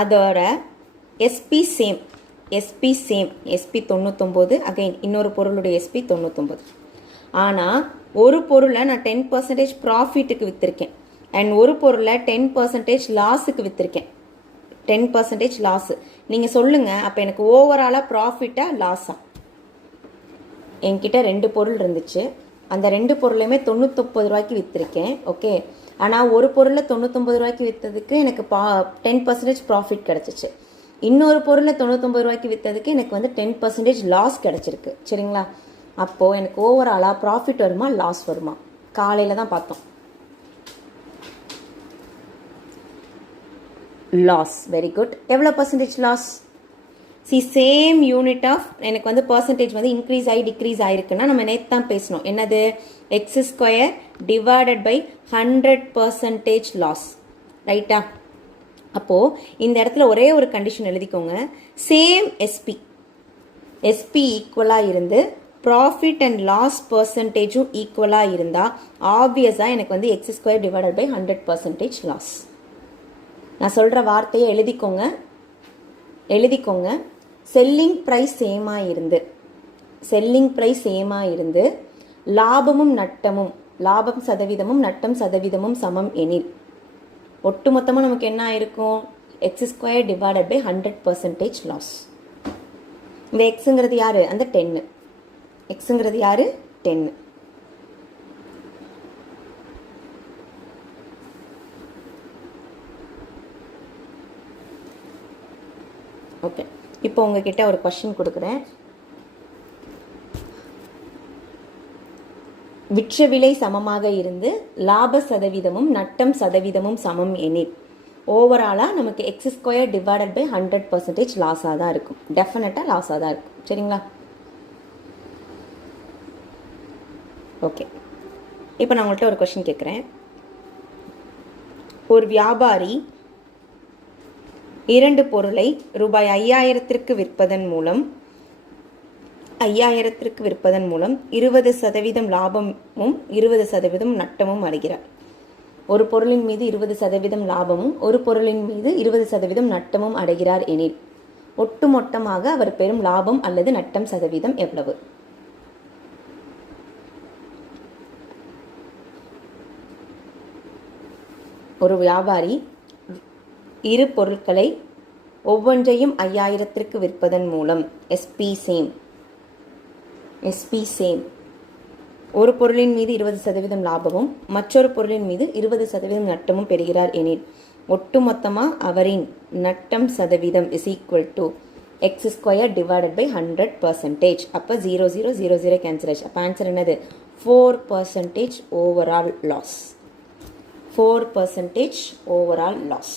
அதோட எஸ்பி சேம். எஸ்பி 99. அகைன் இன்னொரு பொருளுடைய எஸ்பி 99. ஆனால் ஒரு பொருளை நான் 10% ப்ராஃபிட்டுக்கு விற்றுருக்கேன். அண்ட் ஒரு பொருளை 10% லாஸுக்கு விற்றுருக்கேன். 10% லாஸு. நீங்கள் சொல்லுங்கள், அப்போ எனக்கு ஓவராலாக ப்ராஃபிட்டா லாஸா? என்கிட்ட 2 பொருள் இருந்துச்சு. அந்த 2 பொருளையுமே 99 ரூபாய்க்கு விற்றுருக்கேன். ஓகே. ஆனால் ஒரு பொருளை 99 ரூபாய்க்கு விற்றதுக்கு எனக்கு 10% ப்ராஃபிட் கிடச்சிச்சு. இன்னொரு பொருளை 99 ரூபாய்க்கு விற்றதுக்கு எனக்கு வந்து 10% லாஸ் கிடச்சிருக்கு. சரிங்களா? அப்போது எனக்கு ஓவராலாக ப்ராஃபிட் வருமா லாஸ் வருமா? காலையில் தான் பார்த்தோம். லாஸ். Very good. எவ்வளோ percentage loss? Same unit of எனக்கு வந்து பர்சன்டேஜ் வந்து இன்க்ரீஸ் ஆகி டிக்ரீஸ் ஆகிருக்குன்னா நம்ம நேற்று தான் பேசணும். என்னது? x² divided by 100% loss. ரைட்டா? அப்போது இந்த இடத்துல ஒரே ஒரு கண்டிஷன் எழுதிக்கோங்க. சேம் எஸ்பி ஈக்குவலாக இருந்து ப்ராஃபிட் அண்ட் லாஸ் பர்சன்டேஜும் ஈக்குவலாக இருந்தால் ஆப்வியஸாக எனக்கு வந்து x² டிவைடட் பை 100% லாஸ். நான் சொல்கிற வார்த்தையை எழுதிக்கோங்க. செல்லிங் ப்ரைஸ் சேமாக இருந்து லாபமும் நட்டமும், லாபம் சதவீதமும் நட்டம் சதவீதமும் சமம் எனில் ஒட்டுமொத்தமாக நமக்கு என்ன ஆயிருக்கும்? x² divided by 100% loss. இந்த எக்ஸுங்கிறது யாரு? அந்த 10. எக்ஸுங்கிறது யாரு? 10. ஓகே. இப்போ உங்ககிட்ட ஒரு கொஸ்டின் கொடுக்குறேன். விற்ற விலை சமமாக இருந்து லாப சதவீதமும் நட்டம் சதவீதமும் சமம் எனில் ஓவராலாக நமக்கு x² டிவைடட் பை 100% லாஸாக தான் இருக்கும். டெஃபினட்டாக லாஸாக தான் இருக்கும். சரிங்களா? ஓகே. இப்போ நான் உங்கள்கிட்ட ஒரு கொஸ்டின் கேட்குறேன். ஒரு வியாபாரி 2 பொருளை ரூபாய் 5000க்கு விற்பதன் மூலம் 20% லாபமும் 20% நட்டமும் அடைகிறார். ஒரு பொருளின் மீது 20% லாபமும் ஒரு பொருளின் மீது 20% நட்டமும் அடைகிறார் எனில் ஒட்டுமொத்தமாக அவர் பெறும் லாபம் அல்லது நட்டம் சதவீதம் எவ்வளவு? ஒரு வியாபாரி 2 பொருட்களை ஒவ்வொன்றையும் 5000க்கு விற்பதன் மூலம் எஸ்பி சேம் ஒரு பொருளின் மீது 20% லாபமும் மற்றொரு பொருளின் மீது 20% நட்டமும் பெறுகிறார் எனில் ஒட்டுமொத்தமாக அவரின் நட்டம் சதவீதம் is equal to x² divided by 100%. அப்போ 0 0 0 0 கேன்சல் ஆச்சு. அப்போ ஆன்சர் என்னது? 4% ஓவரால் லாஸ். 4% overall loss.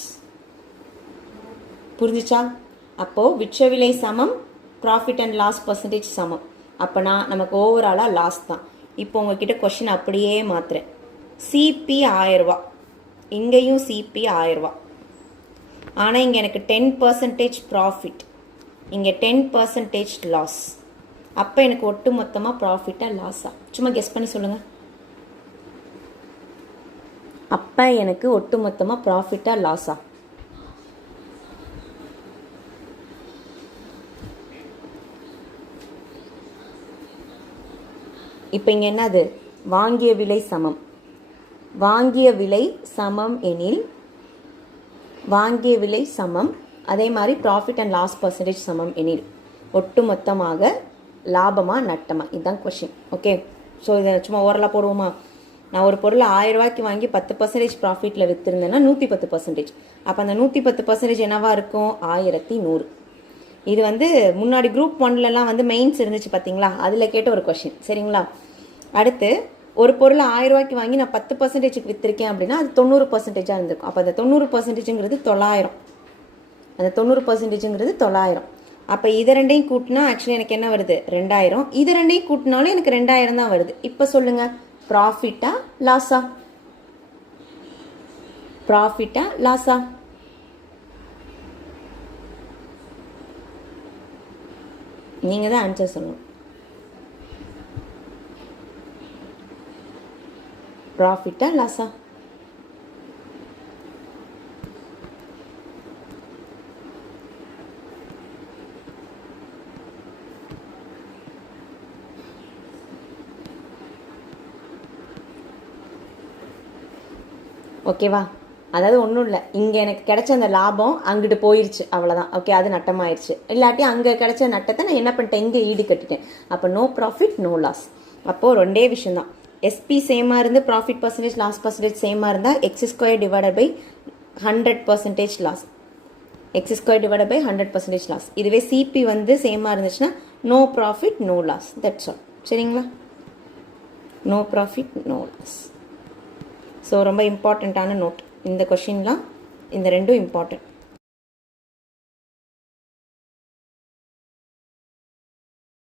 புரிஞ்சிச்சா? அப்போது விற்ற விலை சமம், ப்ராஃபிட் அண்ட் லாஸ் பர்சன்டேஜ் சமம். அப்போனா நமக்கு ஓவராலாக லாஸ் தான். இப்போ உங்ககிட்ட கொஷின் அப்படியே மாத்துறேன். சிபி 1000 ரூபா, இங்கேயும் சிபி 1000 ரூபா. ஆனால் இங்கே எனக்கு 10% ப்ராஃபிட். இங்கே 10% லாஸ். அப்போ எனக்கு ஒட்டு மொத்தமாக ப்ராஃபிட்டாக லாஸா? சும்மா கெஸ் பண்ணி சொல்லுங்கள். அப்போ எனக்கு ஒட்டு மொத்தமாக ப்ராஃபிட்டாக லாஸா? இப்போ இங்கே என்னது? வாங்கிய விலை சமம். வாங்கிய விலை சமம் எனில் வாங்கிய விலை சமம், அதே மாதிரி ப்ராஃபிட் அண்ட் லாஸ் பர்சன்டேஜ் சமம் எனில் ஒட்டு மொத்தமாக லாபமா நட்டமா? இதுதான் கொஷின். ஓகே, ஸோ இதை சும்மா ஓரலாக போடுவோமா? நான் ஒரு பொருளை 1000 ரூபாய்க்கு வாங்கி 10% ப்ராஃபிட்டில் விற்றுருந்தேன்னா 110%. அப்போ அந்த 110% என்னவா இருக்கும்? 1100. இது வந்து முன்னாடி குரூப் 1லலாம் வந்து மெயின்ஸ் இருந்துச்சு பார்த்தீங்களா, அதில் கேட்ட ஒரு கொஷின். சரிங்களா? அடுத்து ஒரு பொருளை 1000 ரூபாய்க்கு வாங்கி நான் 10%க்கு விற்றுருக்கேன் அப்படின்னா அது 90%ஆக இருந்திருக்கும். அப்போ அந்த 90%ங்கிறது 900. அந்த 90%ங்கிறது 900. அப்போ இது ரெண்டையும் கூட்டினா ஆக்சுவலி எனக்கு என்ன வருது? 2000. இது ரெண்டையும் கூட்டினாலும் எனக்கு 2000 தான் வருது. இப்போ சொல்லுங்க, ப்ராஃபிட்டா லாஸா? ப்ராஃபிட்டா லாஸா? நீங்கள் தான் ஆன்சர் சொல்லணும். ப்ராஃபிட்டா லாஸா? ஓகேவா? அதாவது ஒன்றும் இல்லை, இங்கே எனக்கு கிடைச்ச அந்த லாபம் அங்கிட்டு போயிடுச்சு, அவ்வளோதான். ஓகே, அது நட்டமாயிடுச்சு. இல்லாட்டி அங்கே கிடைச்ச நட்டத்தை நான் என்ன பண்ணிட்டேன்? இங்கே ஈடு கட்டிட்டேன். அப்போ நோ ப்ராஃபிட் நோ லாஸ். அப்போது ரெண்டே விஷயம் தான். எஸ்பி சேமாக இருந்து ப்ராஃபிட் பர்சன்டேஜ் லாஸ் பர்சன்டேஜ் சேமாக இருந்தால் x² divided by 100% loss. x² divided by 100% loss. இதுவே சிபி வந்து சேமாக இருந்துச்சுன்னா no profit no loss. That's all. சரிங்களா? No profit no loss. So ரொம்ப இம்பார்ட்டண்ட்டான நோட் இந்த கொஷின்லாம். இந்த ரெண்டும் இம்பார்ட்டன்ட்.